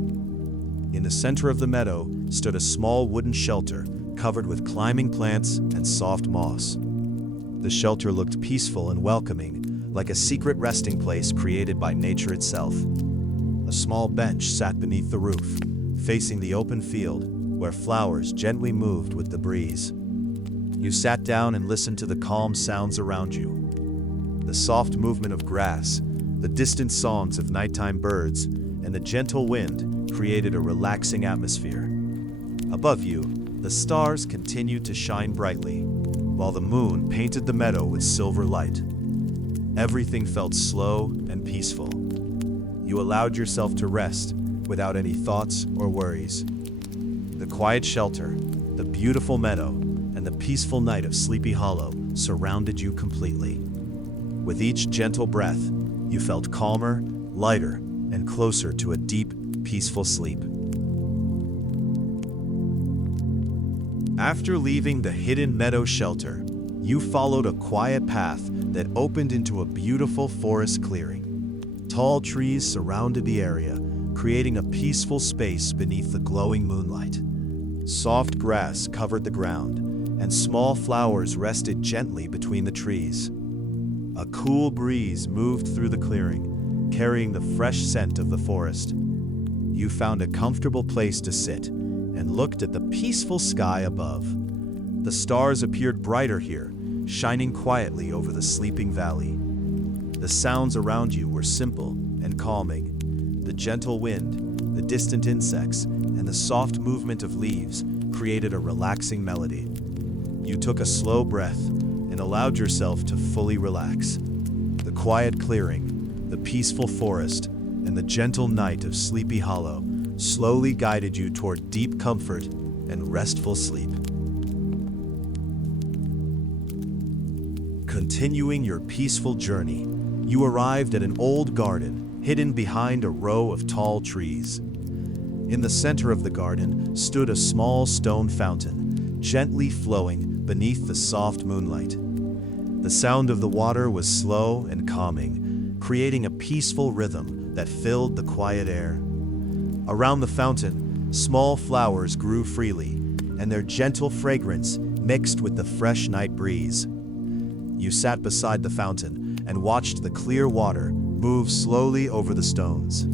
In the center of the meadow stood a small wooden shelter covered with climbing plants and soft moss. The shelter looked peaceful and welcoming, like a secret resting place created by nature itself. A small bench sat beneath the roof, facing the open field, where flowers gently moved with the breeze. You sat down and listened to the calm sounds around you. The soft movement of grass, the distant songs of nighttime birds, and the gentle wind created a relaxing atmosphere. Above you, the stars continued to shine brightly, while the moon painted the meadow with silver light. Everything felt slow and peaceful. You allowed yourself to rest without any thoughts or worries. The quiet shelter, the beautiful meadow, and the peaceful night of Sleepy Hollow surrounded you completely. With each gentle breath, you felt calmer, lighter, and closer to a deep, peaceful sleep. After leaving the hidden meadow shelter, you followed a quiet path that opened into a beautiful forest clearing. Tall trees surrounded the area, creating a peaceful space beneath the glowing moonlight. Soft grass covered the ground, and small flowers rested gently between the trees. A cool breeze moved through the clearing, carrying the fresh scent of the forest. You found a comfortable place to sit and looked at the peaceful sky above. The stars appeared brighter here, shining quietly over the sleeping valley. The sounds around you were simple and calming. The gentle wind, the distant insects, and the soft movement of leaves created a relaxing melody. You took a slow breath and allowed yourself to fully relax. The quiet clearing, the peaceful forest, and the gentle night of Sleepy Hollow slowly guided you toward deep comfort and restful sleep. Continuing your peaceful journey, you arrived at an old garden hidden behind a row of tall trees. In the center of the garden stood a small stone fountain, gently flowing beneath the soft moonlight. The sound of the water was slow and calming, creating a peaceful rhythm that filled the quiet air. Around the fountain, small flowers grew freely, and their gentle fragrance mixed with the fresh night breeze. You sat beside the fountain and watched the clear water move slowly over the stones.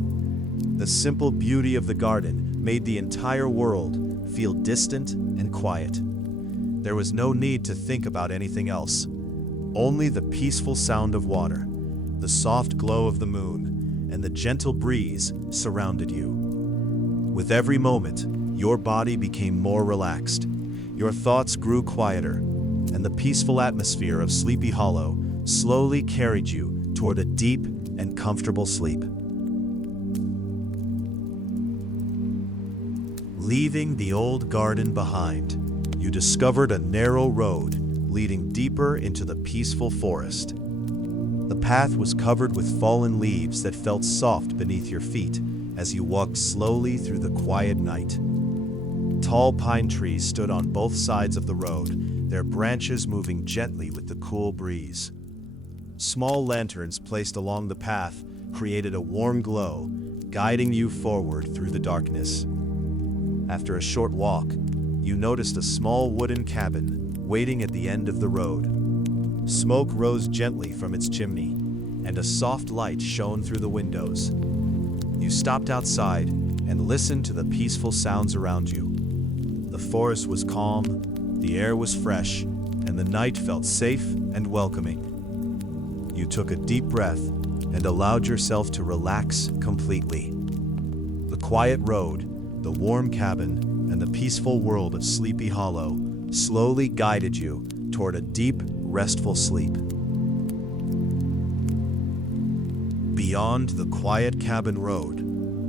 The simple beauty of the garden made the entire world feel distant and quiet. There was no need to think about anything else. Only the peaceful sound of water, the soft glow of the moon, and the gentle breeze surrounded you. With every moment, your body became more relaxed. Your thoughts grew quieter, and the peaceful atmosphere of Sleepy Hollow slowly carried you toward a deep and comfortable sleep. Leaving the old garden behind, you discovered a narrow road leading deeper into the peaceful forest. The path was covered with fallen leaves that felt soft beneath your feet as you walked slowly through the quiet night. Tall pine trees stood on both sides of the road, their branches moving gently with the cool breeze. Small lanterns placed along the path created a warm glow, guiding you forward through the darkness. After a short walk, you noticed a small wooden cabin waiting at the end of the road. Smoke rose gently from its chimney, and a soft light shone through the windows. You stopped outside and listened to the peaceful sounds around you. The forest was calm, the air was fresh, and the night felt safe and welcoming. You took a deep breath and allowed yourself to relax completely. The quiet road, the warm cabin, and the peaceful world of Sleepy Hollow slowly guided you toward a deep, restful sleep. Beyond the quiet cabin road,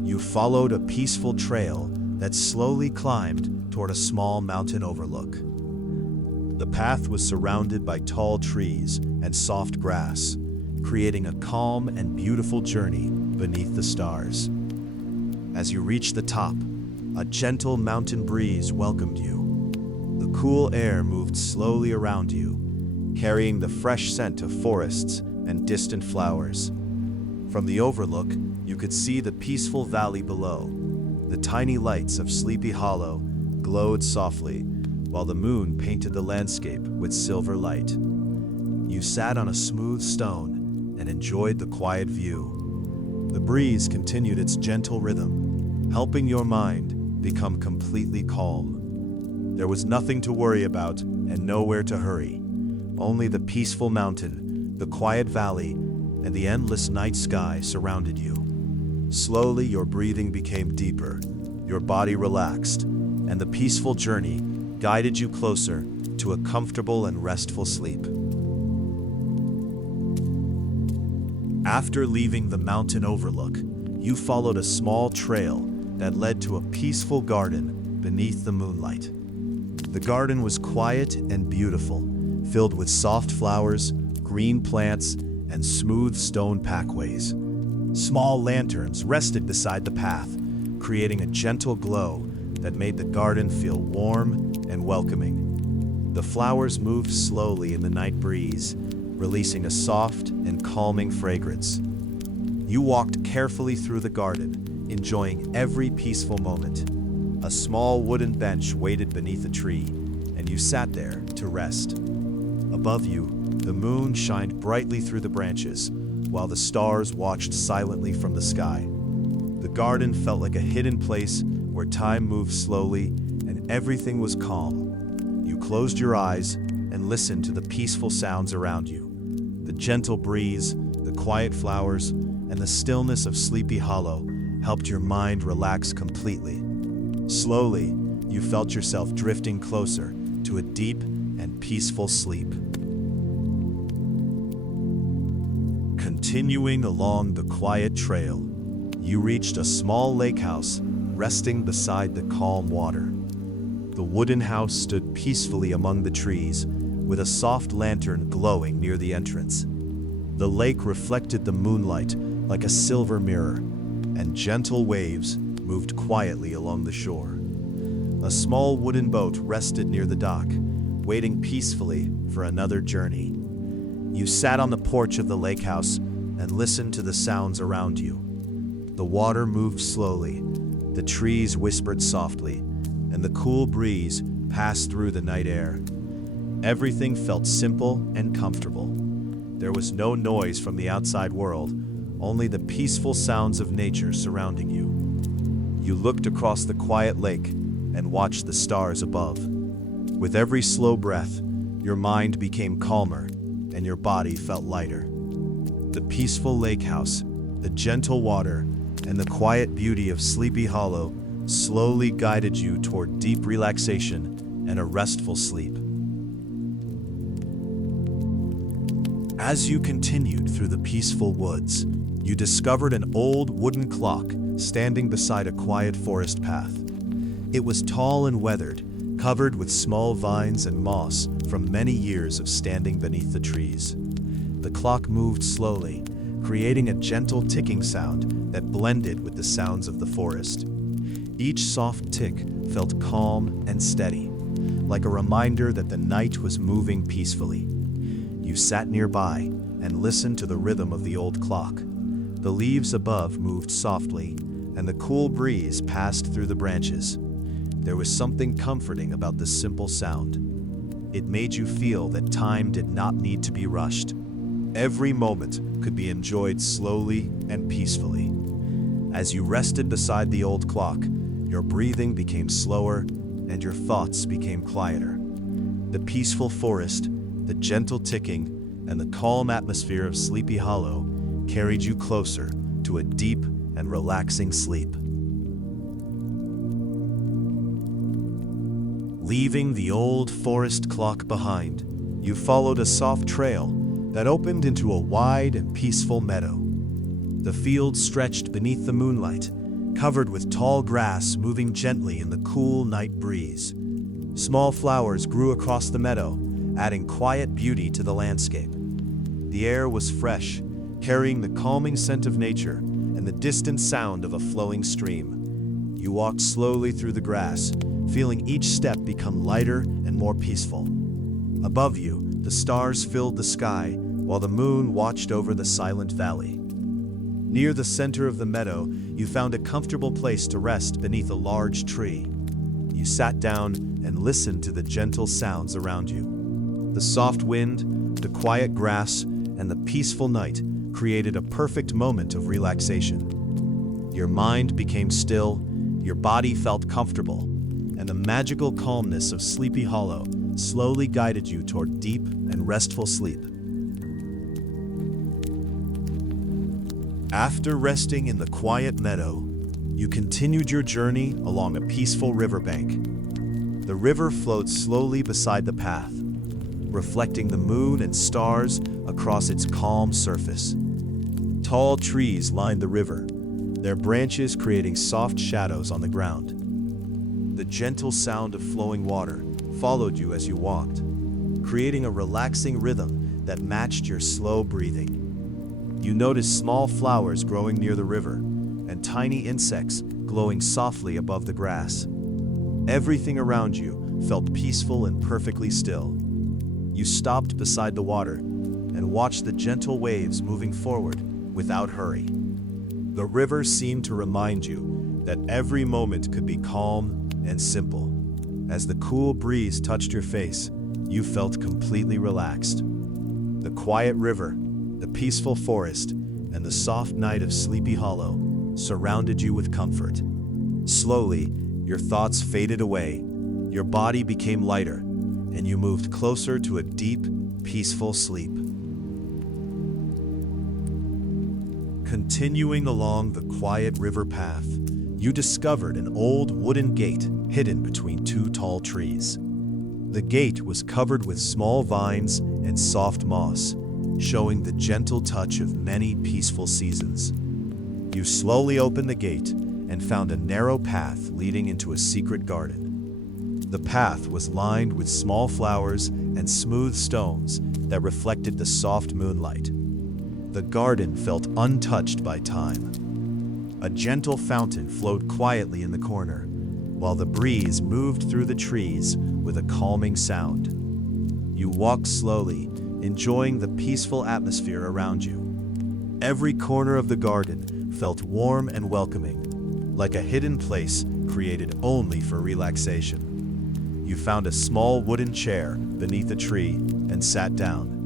you followed a peaceful trail that slowly climbed toward a small mountain overlook. The path was surrounded by tall trees and soft grass, creating a calm and beautiful journey beneath the stars. As you reached the top, a gentle mountain breeze welcomed you. The cool air moved slowly around you, carrying the fresh scent of forests and distant flowers. From the overlook, you could see the peaceful valley below. The tiny lights of Sleepy Hollow glowed softly, while the moon painted the landscape with silver light. You sat on a smooth stone and enjoyed the quiet view. The breeze continued its gentle rhythm, helping your mind become completely calm. There was nothing to worry about and nowhere to hurry. Only the peaceful mountain, the quiet valley, and the endless night sky surrounded you. Slowly, your breathing became deeper, your body relaxed, and the peaceful journey guided you closer to a comfortable and restful sleep. After leaving the mountain overlook, you followed a small trail that led to a peaceful garden beneath the moonlight. The garden was quiet and beautiful, filled with soft flowers, green plants, and smooth stone pathways. Small lanterns rested beside the path, creating a gentle glow that made the garden feel warm and welcoming. The flowers moved slowly in the night breeze, releasing a soft and calming fragrance. You walked carefully through the garden, enjoying every peaceful moment. A small wooden bench waited beneath a tree, and you sat there to rest. Above you, the moon shined brightly through the branches, while the stars watched silently from the sky. The garden felt like a hidden place where time moved slowly and everything was calm. You closed your eyes and listened to the peaceful sounds around you. The gentle breeze, the quiet flowers, and the stillness of Sleepy Hollow helped your mind relax completely. Slowly, you felt yourself drifting closer to a deep and peaceful sleep. Continuing along the quiet trail, you reached a small lake house resting beside the calm water. The wooden house stood peacefully among the trees, with a soft lantern glowing near the entrance. The lake reflected the moonlight like a silver mirror, and gentle waves moved quietly along the shore. A small wooden boat rested near the dock, waiting peacefully for another journey. You sat on the porch of the lake house and listened to the sounds around you. The water moved slowly, the trees whispered softly, and the cool breeze passed through the night air. Everything felt simple and comfortable. There was no noise from the outside world, only the peaceful sounds of nature surrounding you. You looked across the quiet lake and watched the stars above. With every slow breath, your mind became calmer and your body felt lighter. The peaceful lake house, the gentle water, and the quiet beauty of Sleepy Hollow slowly guided you toward deep relaxation and a restful sleep. As you continued through the peaceful woods, you discovered an old wooden clock standing beside a quiet forest path. It was tall and weathered, covered with small vines and moss from many years of standing beneath the trees. The clock moved slowly, creating a gentle ticking sound that blended with the sounds of the forest. Each soft tick felt calm and steady, like a reminder that the night was moving peacefully. You sat nearby and listened to the rhythm of the old clock. The leaves above moved softly, and the cool breeze passed through the branches. There was something comforting about the simple sound. It made you feel that time did not need to be rushed. Every moment could be enjoyed slowly and peacefully. As you rested beside the old clock, your breathing became slower and your thoughts became quieter. The peaceful forest, the gentle ticking, and the calm atmosphere of Sleepy Hollow carried you closer to a deep and relaxing sleep. Leaving the old forest clock behind, you followed a soft trail that opened into a wide and peaceful meadow. The field stretched beneath the moonlight, covered with tall grass moving gently in the cool night breeze. Small flowers grew across the meadow, adding quiet beauty to the landscape. The air was fresh, carrying the calming scent of nature and the distant sound of a flowing stream. You walked slowly through the grass, feeling each step become lighter and more peaceful. Above you, the stars filled the sky, while the moon watched over the silent valley. Near the center of the meadow, you found a comfortable place to rest beneath a large tree. You sat down and listened to the gentle sounds around you. The soft wind, the quiet grass, and the peaceful night created a perfect moment of relaxation. Your mind became still, your body felt comfortable, and the magical calmness of Sleepy Hollow slowly guided you toward deep and restful sleep. After resting in the quiet meadow, you continued your journey along a peaceful riverbank. The river flowed slowly beside the path, reflecting the moon and stars across its calm surface. Tall trees lined the river, their branches creating soft shadows on the ground. The gentle sound of flowing water followed you as you walked, creating a relaxing rhythm that matched your slow breathing. You noticed small flowers growing near the river and tiny insects glowing softly above the grass. Everything around you felt peaceful and perfectly still. You stopped beside the water and watched the gentle waves moving forward without hurry. The river seemed to remind you that every moment could be calm and simple. As the cool breeze touched your face, you felt completely relaxed. The quiet river, the peaceful forest, and the soft night of Sleepy Hollow surrounded you with comfort. Slowly, your thoughts faded away, your body became lighter, and you moved closer to a deep, peaceful sleep. Continuing along the quiet river path, you discovered an old wooden gate hidden between two tall trees. The gate was covered with small vines and soft moss, showing the gentle touch of many peaceful seasons. You slowly opened the gate and found a narrow path leading into a secret garden. The path was lined with small flowers and smooth stones that reflected the soft moonlight. The garden felt untouched by time. A gentle fountain flowed quietly in the corner, while the breeze moved through the trees with a calming sound. You walked slowly, enjoying the peaceful atmosphere around you. Every corner of the garden felt warm and welcoming, like a hidden place created only for relaxation. You found a small wooden chair beneath a tree and sat down.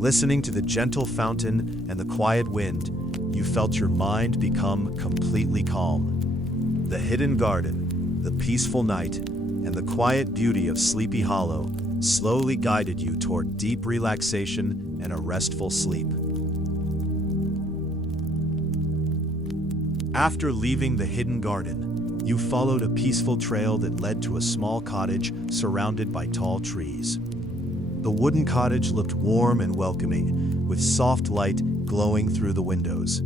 Listening to the gentle fountain and the quiet wind, you felt your mind become completely calm. The hidden garden, the peaceful night, and the quiet beauty of Sleepy Hollow slowly guided you toward deep relaxation and a restful sleep. After leaving the hidden garden, you followed a peaceful trail that led to a small cottage surrounded by tall trees. The wooden cottage looked warm and welcoming, with soft light glowing through the windows.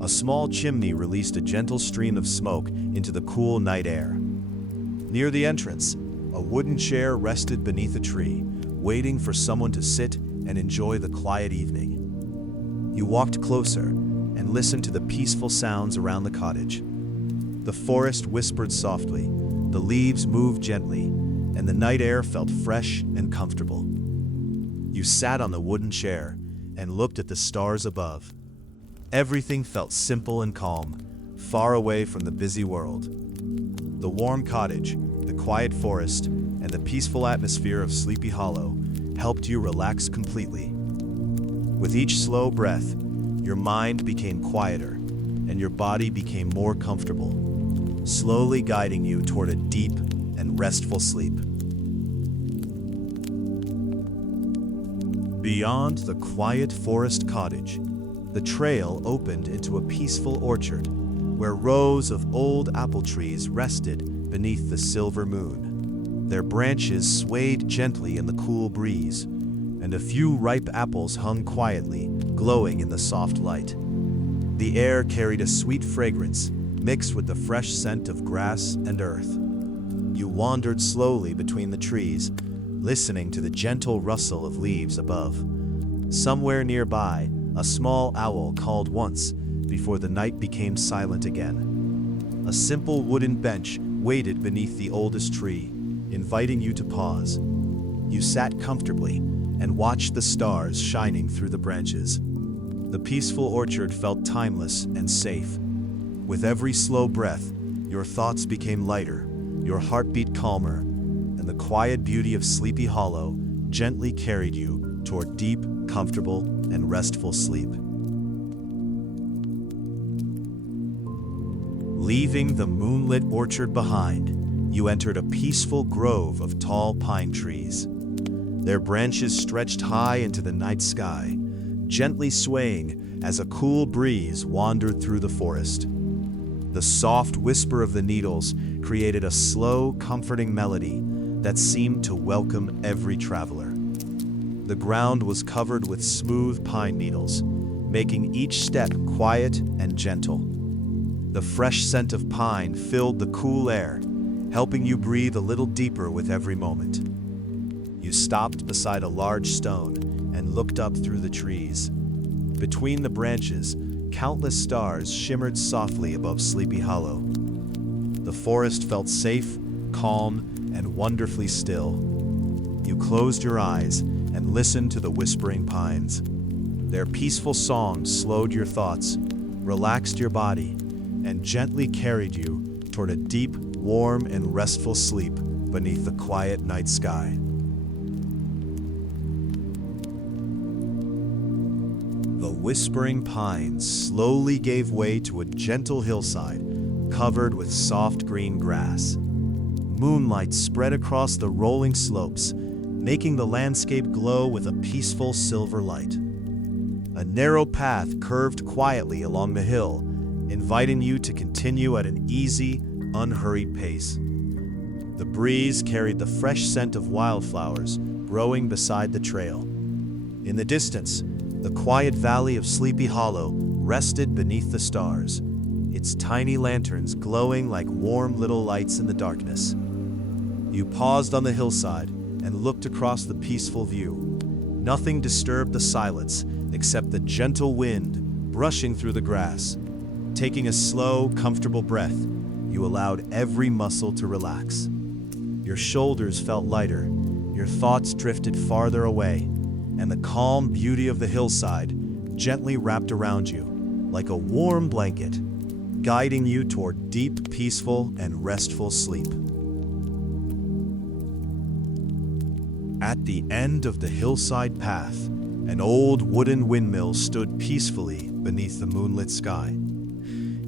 A small chimney released a gentle stream of smoke into the cool night air. Near the entrance, a wooden chair rested beneath a tree, waiting for someone to sit and enjoy the quiet evening. You walked closer and listened to the peaceful sounds around the cottage. The forest whispered softly, The leaves moved gently, and the night air felt fresh and comfortable. You sat on the wooden chair and looked at the stars above. Everything felt simple and calm, far away from the busy world. The warm cottage, the quiet forest, and the peaceful atmosphere of Sleepy Hollow helped you relax completely. With each slow breath, your mind became quieter, and your body became more comfortable, slowly guiding you toward a deep and restful sleep. Beyond the quiet forest cottage, the trail opened into a peaceful orchard where rows of old apple trees rested beneath the silver moon. Their branches swayed gently in the cool breeze, and a few ripe apples hung quietly, glowing in the soft light. The air carried a sweet fragrance, mixed with the fresh scent of grass and earth. You wandered slowly between the trees, listening to the gentle rustle of leaves above. Somewhere nearby, a small owl called once before the night became silent again. A simple wooden bench waited beneath the oldest tree, inviting you to pause. You sat comfortably and watched the stars shining through the branches. The peaceful orchard felt timeless and safe. With every slow breath, your thoughts became lighter, your heartbeat calmer, and the quiet beauty of Sleepy Hollow gently carried you toward deep, comfortable, and restful sleep. Leaving the moonlit orchard behind, you entered a peaceful grove of tall pine trees. Their branches stretched high into the night sky, gently swaying as a cool breeze wandered through the forest. The soft whisper of the needles created a slow, comforting melody that seemed to welcome every traveler. The ground was covered with smooth pine needles, making each step quiet and gentle. The fresh scent of pine filled the cool air, helping you breathe a little deeper with every moment. You stopped beside a large stone and looked up through the trees. Between the branches, countless stars shimmered softly above Sleepy Hollow. The forest felt safe, calm, and wonderfully still. You closed your eyes and listened to the whispering pines. Their peaceful songs slowed your thoughts, relaxed your body, and gently carried you toward a deep, warm, and restful sleep beneath the quiet night sky. The whispering pines slowly gave way to a gentle hillside covered with soft green grass. Moonlight spread across the rolling slopes, making the landscape glow with a peaceful silver light. A narrow path curved quietly along the hill, inviting you to continue at an easy, unhurried pace. The breeze carried the fresh scent of wildflowers growing beside the trail. In the distance, the quiet valley of Sleepy Hollow rested beneath the stars, its tiny lanterns glowing like warm little lights in the darkness. You paused on the hillside and looked across the peaceful view. Nothing disturbed the silence except the gentle wind brushing through the grass. Taking a slow, comfortable breath, you allowed every muscle to relax. Your shoulders felt lighter, your thoughts drifted farther away, and the calm beauty of the hillside gently wrapped around you like a warm blanket, guiding you toward deep, peaceful, and restful sleep. At the end of the hillside path, an old wooden windmill stood peacefully beneath the moonlit sky.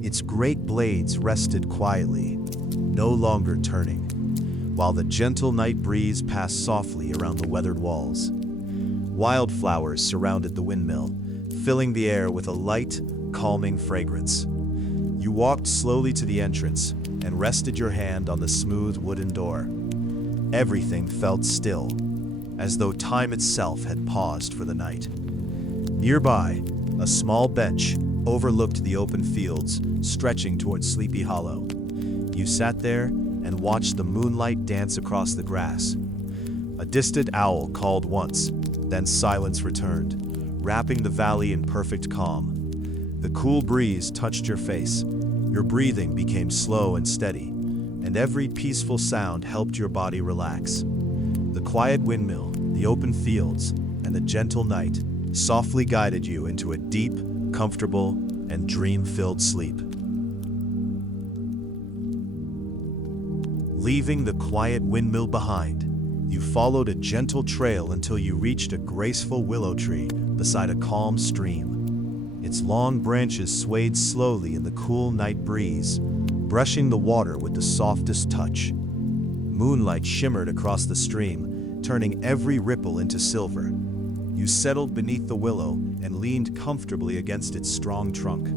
Its great blades rested quietly, no longer turning, while the gentle night breeze passed softly around the weathered walls. Wildflowers surrounded the windmill, filling the air with a light, calming fragrance. You walked slowly to the entrance and rested your hand on the smooth wooden door. Everything felt still, as though time itself had paused for the night. Nearby, a small bench overlooked the open fields stretching towards Sleepy Hollow. You sat there and watched the moonlight dance across the grass. A distant owl called once, then silence returned, wrapping the valley in perfect calm. The cool breeze touched your face. Your breathing became slow and steady, and every peaceful sound helped your body relax. The quiet windmill, the open fields, and the gentle night softly guided you into a deep, comfortable, and dream-filled sleep. Leaving the quiet windmill behind, you followed a gentle trail until you reached a graceful willow tree beside a calm stream. Its long branches swayed slowly in the cool night breeze, brushing the water with the softest touch. Moonlight shimmered across the stream, turning every ripple into silver. You settled beneath the willow and leaned comfortably against its strong trunk.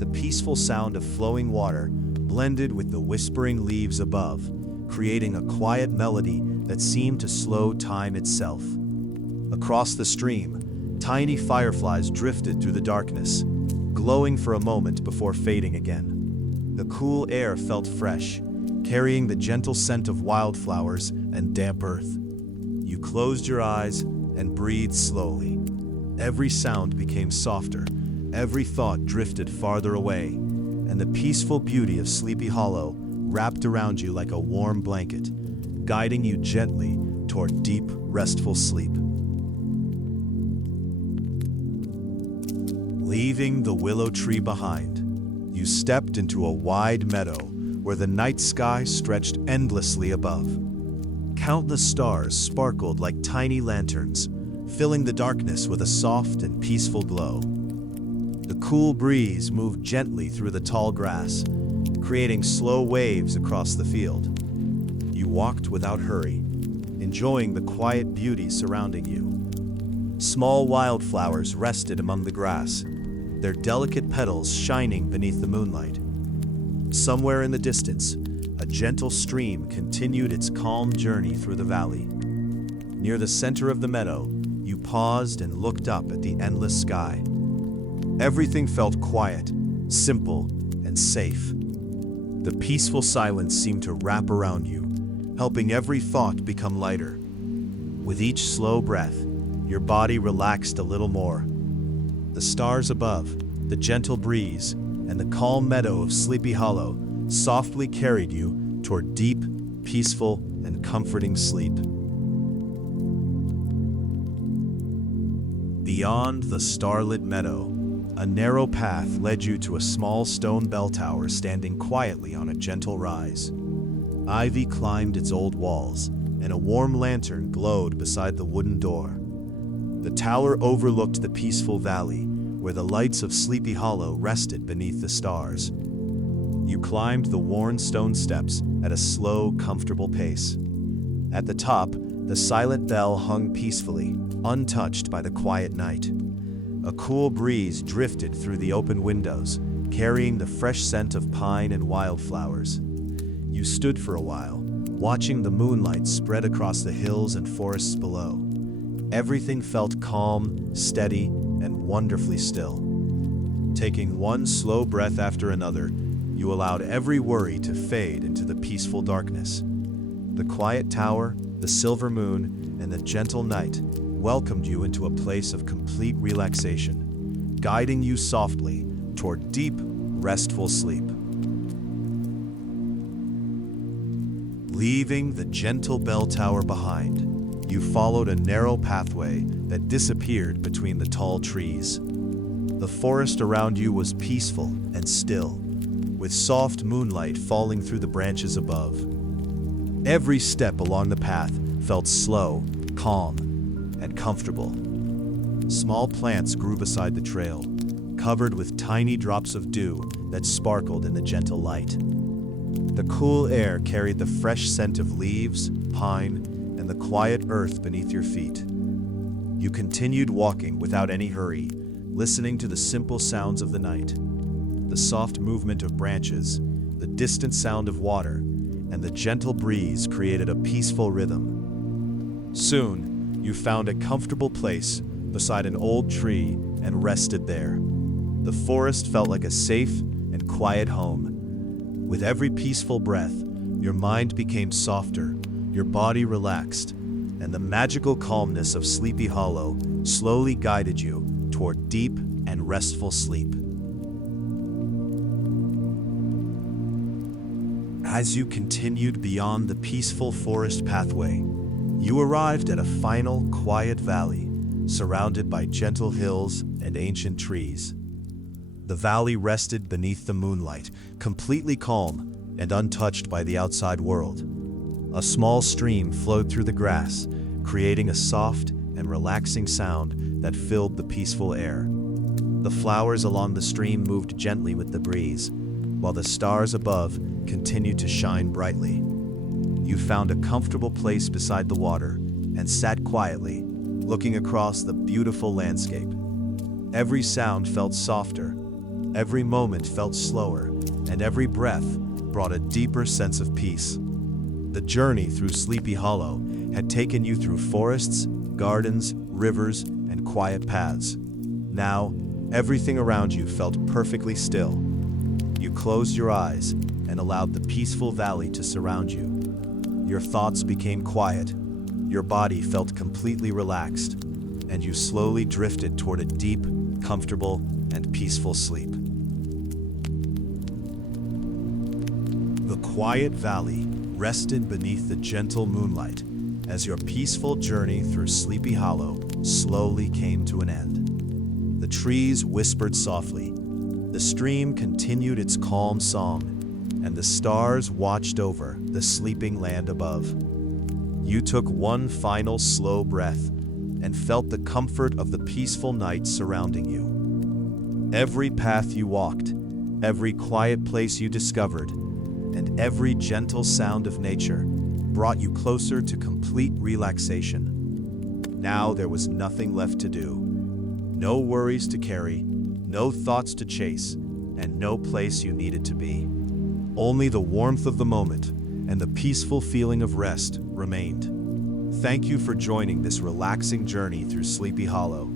The peaceful sound of flowing water blended with the whispering leaves above, creating a quiet melody that seemed to slow time itself. Across the stream, tiny fireflies drifted through the darkness, glowing for a moment before fading again. The cool air felt fresh, carrying the gentle scent of wildflowers and damp earth. You closed your eyes and breathed slowly. Every sound became softer, every thought drifted farther away, and the peaceful beauty of Sleepy Hollow wrapped around you like a warm blanket, guiding you gently toward deep, restful sleep. Leaving the willow tree behind, you stepped into a wide meadow where the night sky stretched endlessly above. Countless stars sparkled like tiny lanterns, filling the darkness with a soft and peaceful glow. The cool breeze moved gently through the tall grass, creating slow waves across the field. You walked without hurry, enjoying the quiet beauty surrounding you. Small wildflowers rested among the grass, their delicate petals shining beneath the moonlight. Somewhere in the distance, a gentle stream continued its calm journey through the valley. Near the center of the meadow, you paused and looked up at the endless sky. Everything felt quiet, simple, and safe. The peaceful silence seemed to wrap around you, helping every thought become lighter. With each slow breath, your body relaxed a little more. The stars above, the gentle breeze, and the calm meadow of Sleepy Hollow softly carried you toward deep, peaceful, and comforting sleep. Beyond the starlit meadow, a narrow path led you to a small stone bell tower standing quietly on a gentle rise. Ivy climbed its old walls, and a warm lantern glowed beside the wooden door. The tower overlooked the peaceful valley, where the lights of Sleepy Hollow rested beneath the stars. You climbed the worn stone steps at a slow, comfortable pace. At the top, the silent bell hung peacefully, untouched by the quiet night. A cool breeze drifted through the open windows, carrying the fresh scent of pine and wildflowers. You stood for a while, watching the moonlight spread across the hills and forests below. Everything felt calm, steady, and wonderfully still. Taking one slow breath after another, you allowed every worry to fade into the peaceful darkness. The quiet tower, the silver moon, and the gentle night welcomed you into a place of complete relaxation, guiding you softly toward deep, restful sleep. Leaving the gentle bell tower behind, you followed a narrow pathway that disappeared between the tall trees. The forest around you was peaceful and still, with soft moonlight falling through the branches above. Every step along the path felt slow, calm, and comfortable. Small plants grew beside the trail, covered with tiny drops of dew that sparkled in the gentle light. The cool air carried the fresh scent of leaves, pine, and the quiet earth beneath your feet. You continued walking without any hurry, listening to the simple sounds of the night. The soft movement of branches, the distant sound of water, and the gentle breeze created a peaceful rhythm. Soon, you found a comfortable place beside an old tree and rested there. The forest felt like a safe and quiet home. With every peaceful breath, your mind became softer, your body relaxed, and the magical calmness of Sleepy Hollow slowly guided you toward deep and restful sleep. As you continued beyond the peaceful forest pathway, you arrived at a final, quiet valley, surrounded by gentle hills and ancient trees. The valley rested beneath the moonlight, completely calm and untouched by the outside world. A small stream flowed through the grass, creating a soft and relaxing sound that filled the peaceful air. The flowers along the stream moved gently with the breeze, while the stars above continued to shine brightly. You found a comfortable place beside the water and sat quietly, looking across the beautiful landscape. Every sound felt softer, every moment felt slower, and every breath brought a deeper sense of peace. The journey through Sleepy Hollow had taken you through forests, gardens, rivers, and quiet paths. Now, everything around you felt perfectly still. You closed your eyes and allowed the peaceful valley to surround you. Your thoughts became quiet, your body felt completely relaxed, and you slowly drifted toward a deep, comfortable, and peaceful sleep. The quiet valley rested beneath the gentle moonlight as your peaceful journey through Sleepy Hollow slowly came to an end. The trees whispered softly, the stream continued its calm song, and the stars watched over the sleeping land above. You took one final slow breath and felt the comfort of the peaceful night surrounding you. Every path you walked, every quiet place you discovered, and every gentle sound of nature brought you closer to complete relaxation. Now there was nothing left to do. No worries to carry, no thoughts to chase, and no place you needed to be. Only the warmth of the moment and the peaceful feeling of rest remained. Thank you for joining this relaxing journey through Sleepy Hollow.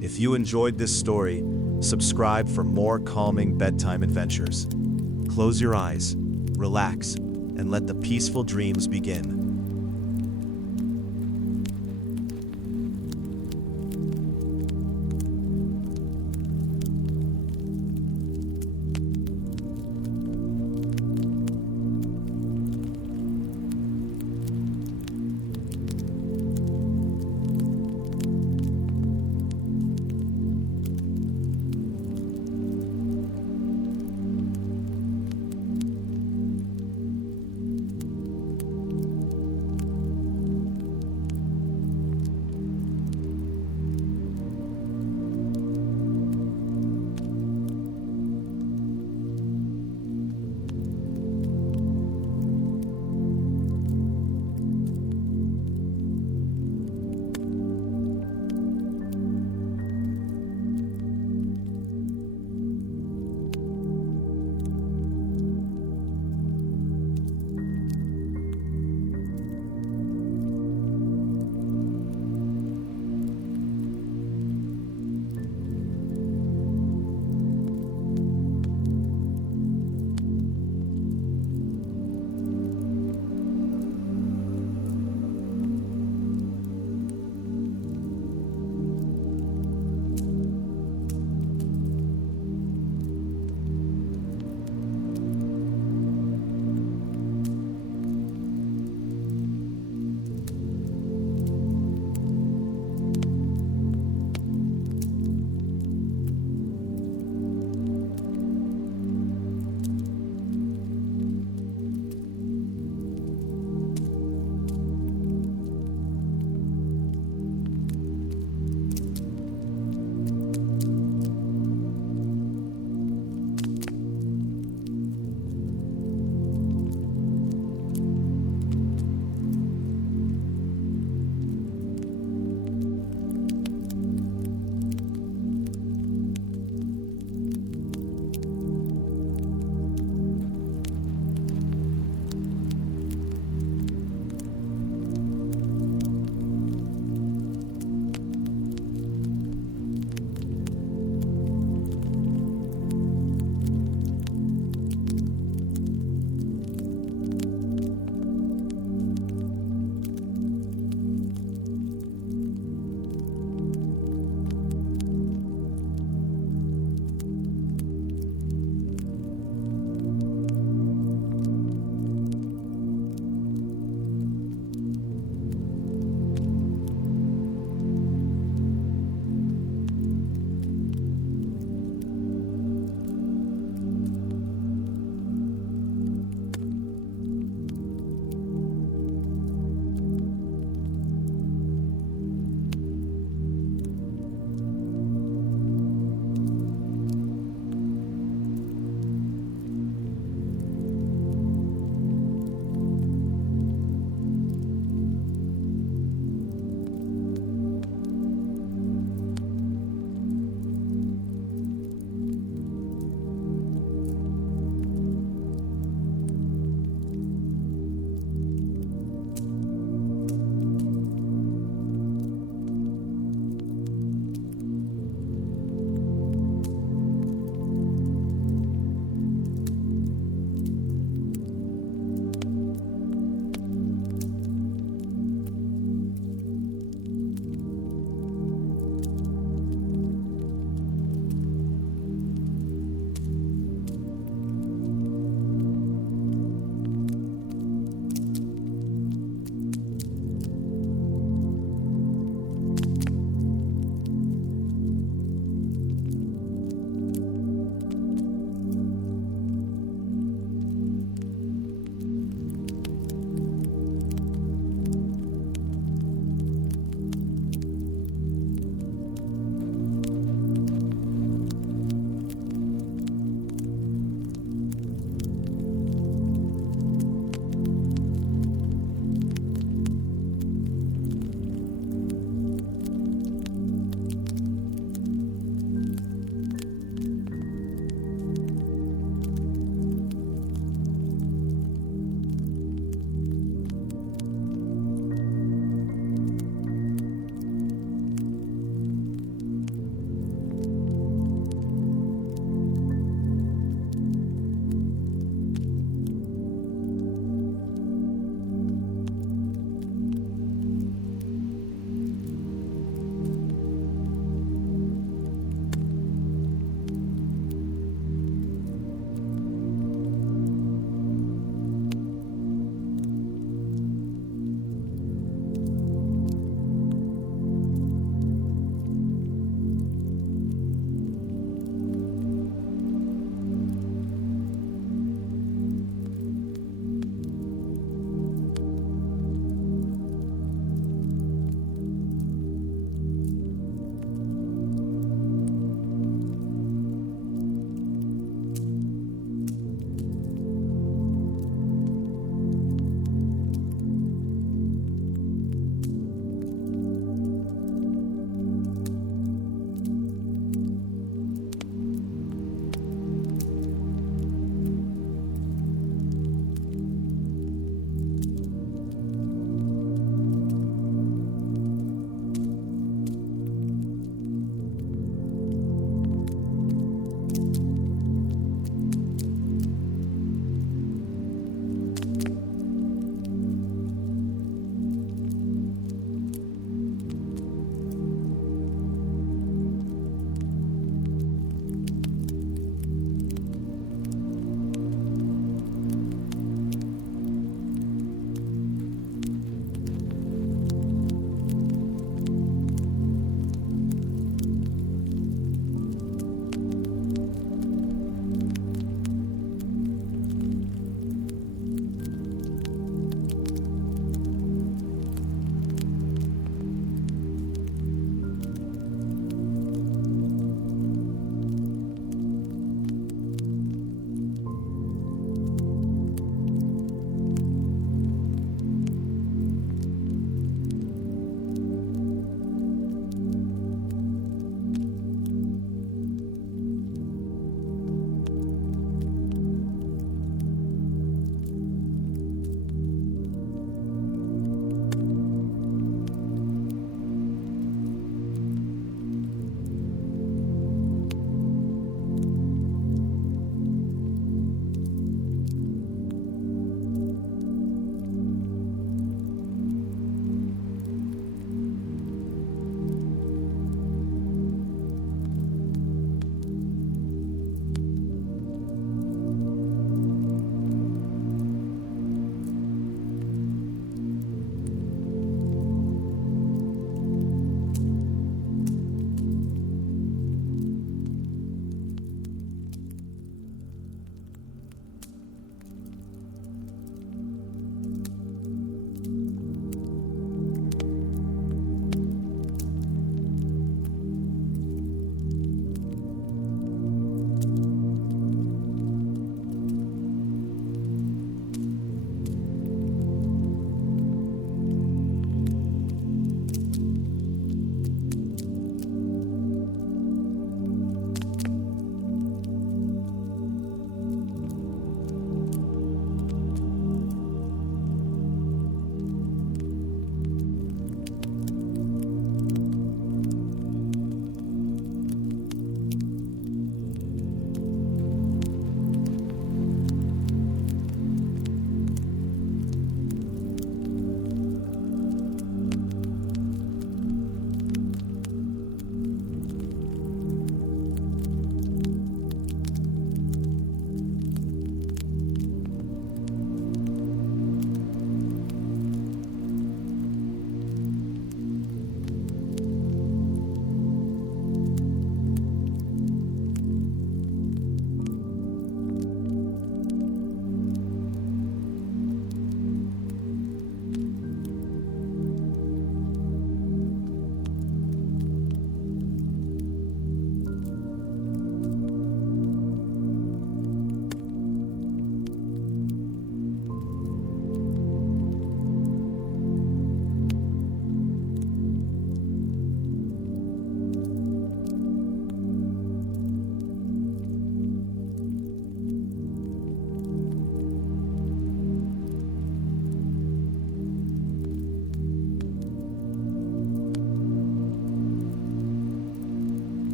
If you enjoyed this story, subscribe for more calming bedtime adventures. Close your eyes, relax, and let the peaceful dreams begin.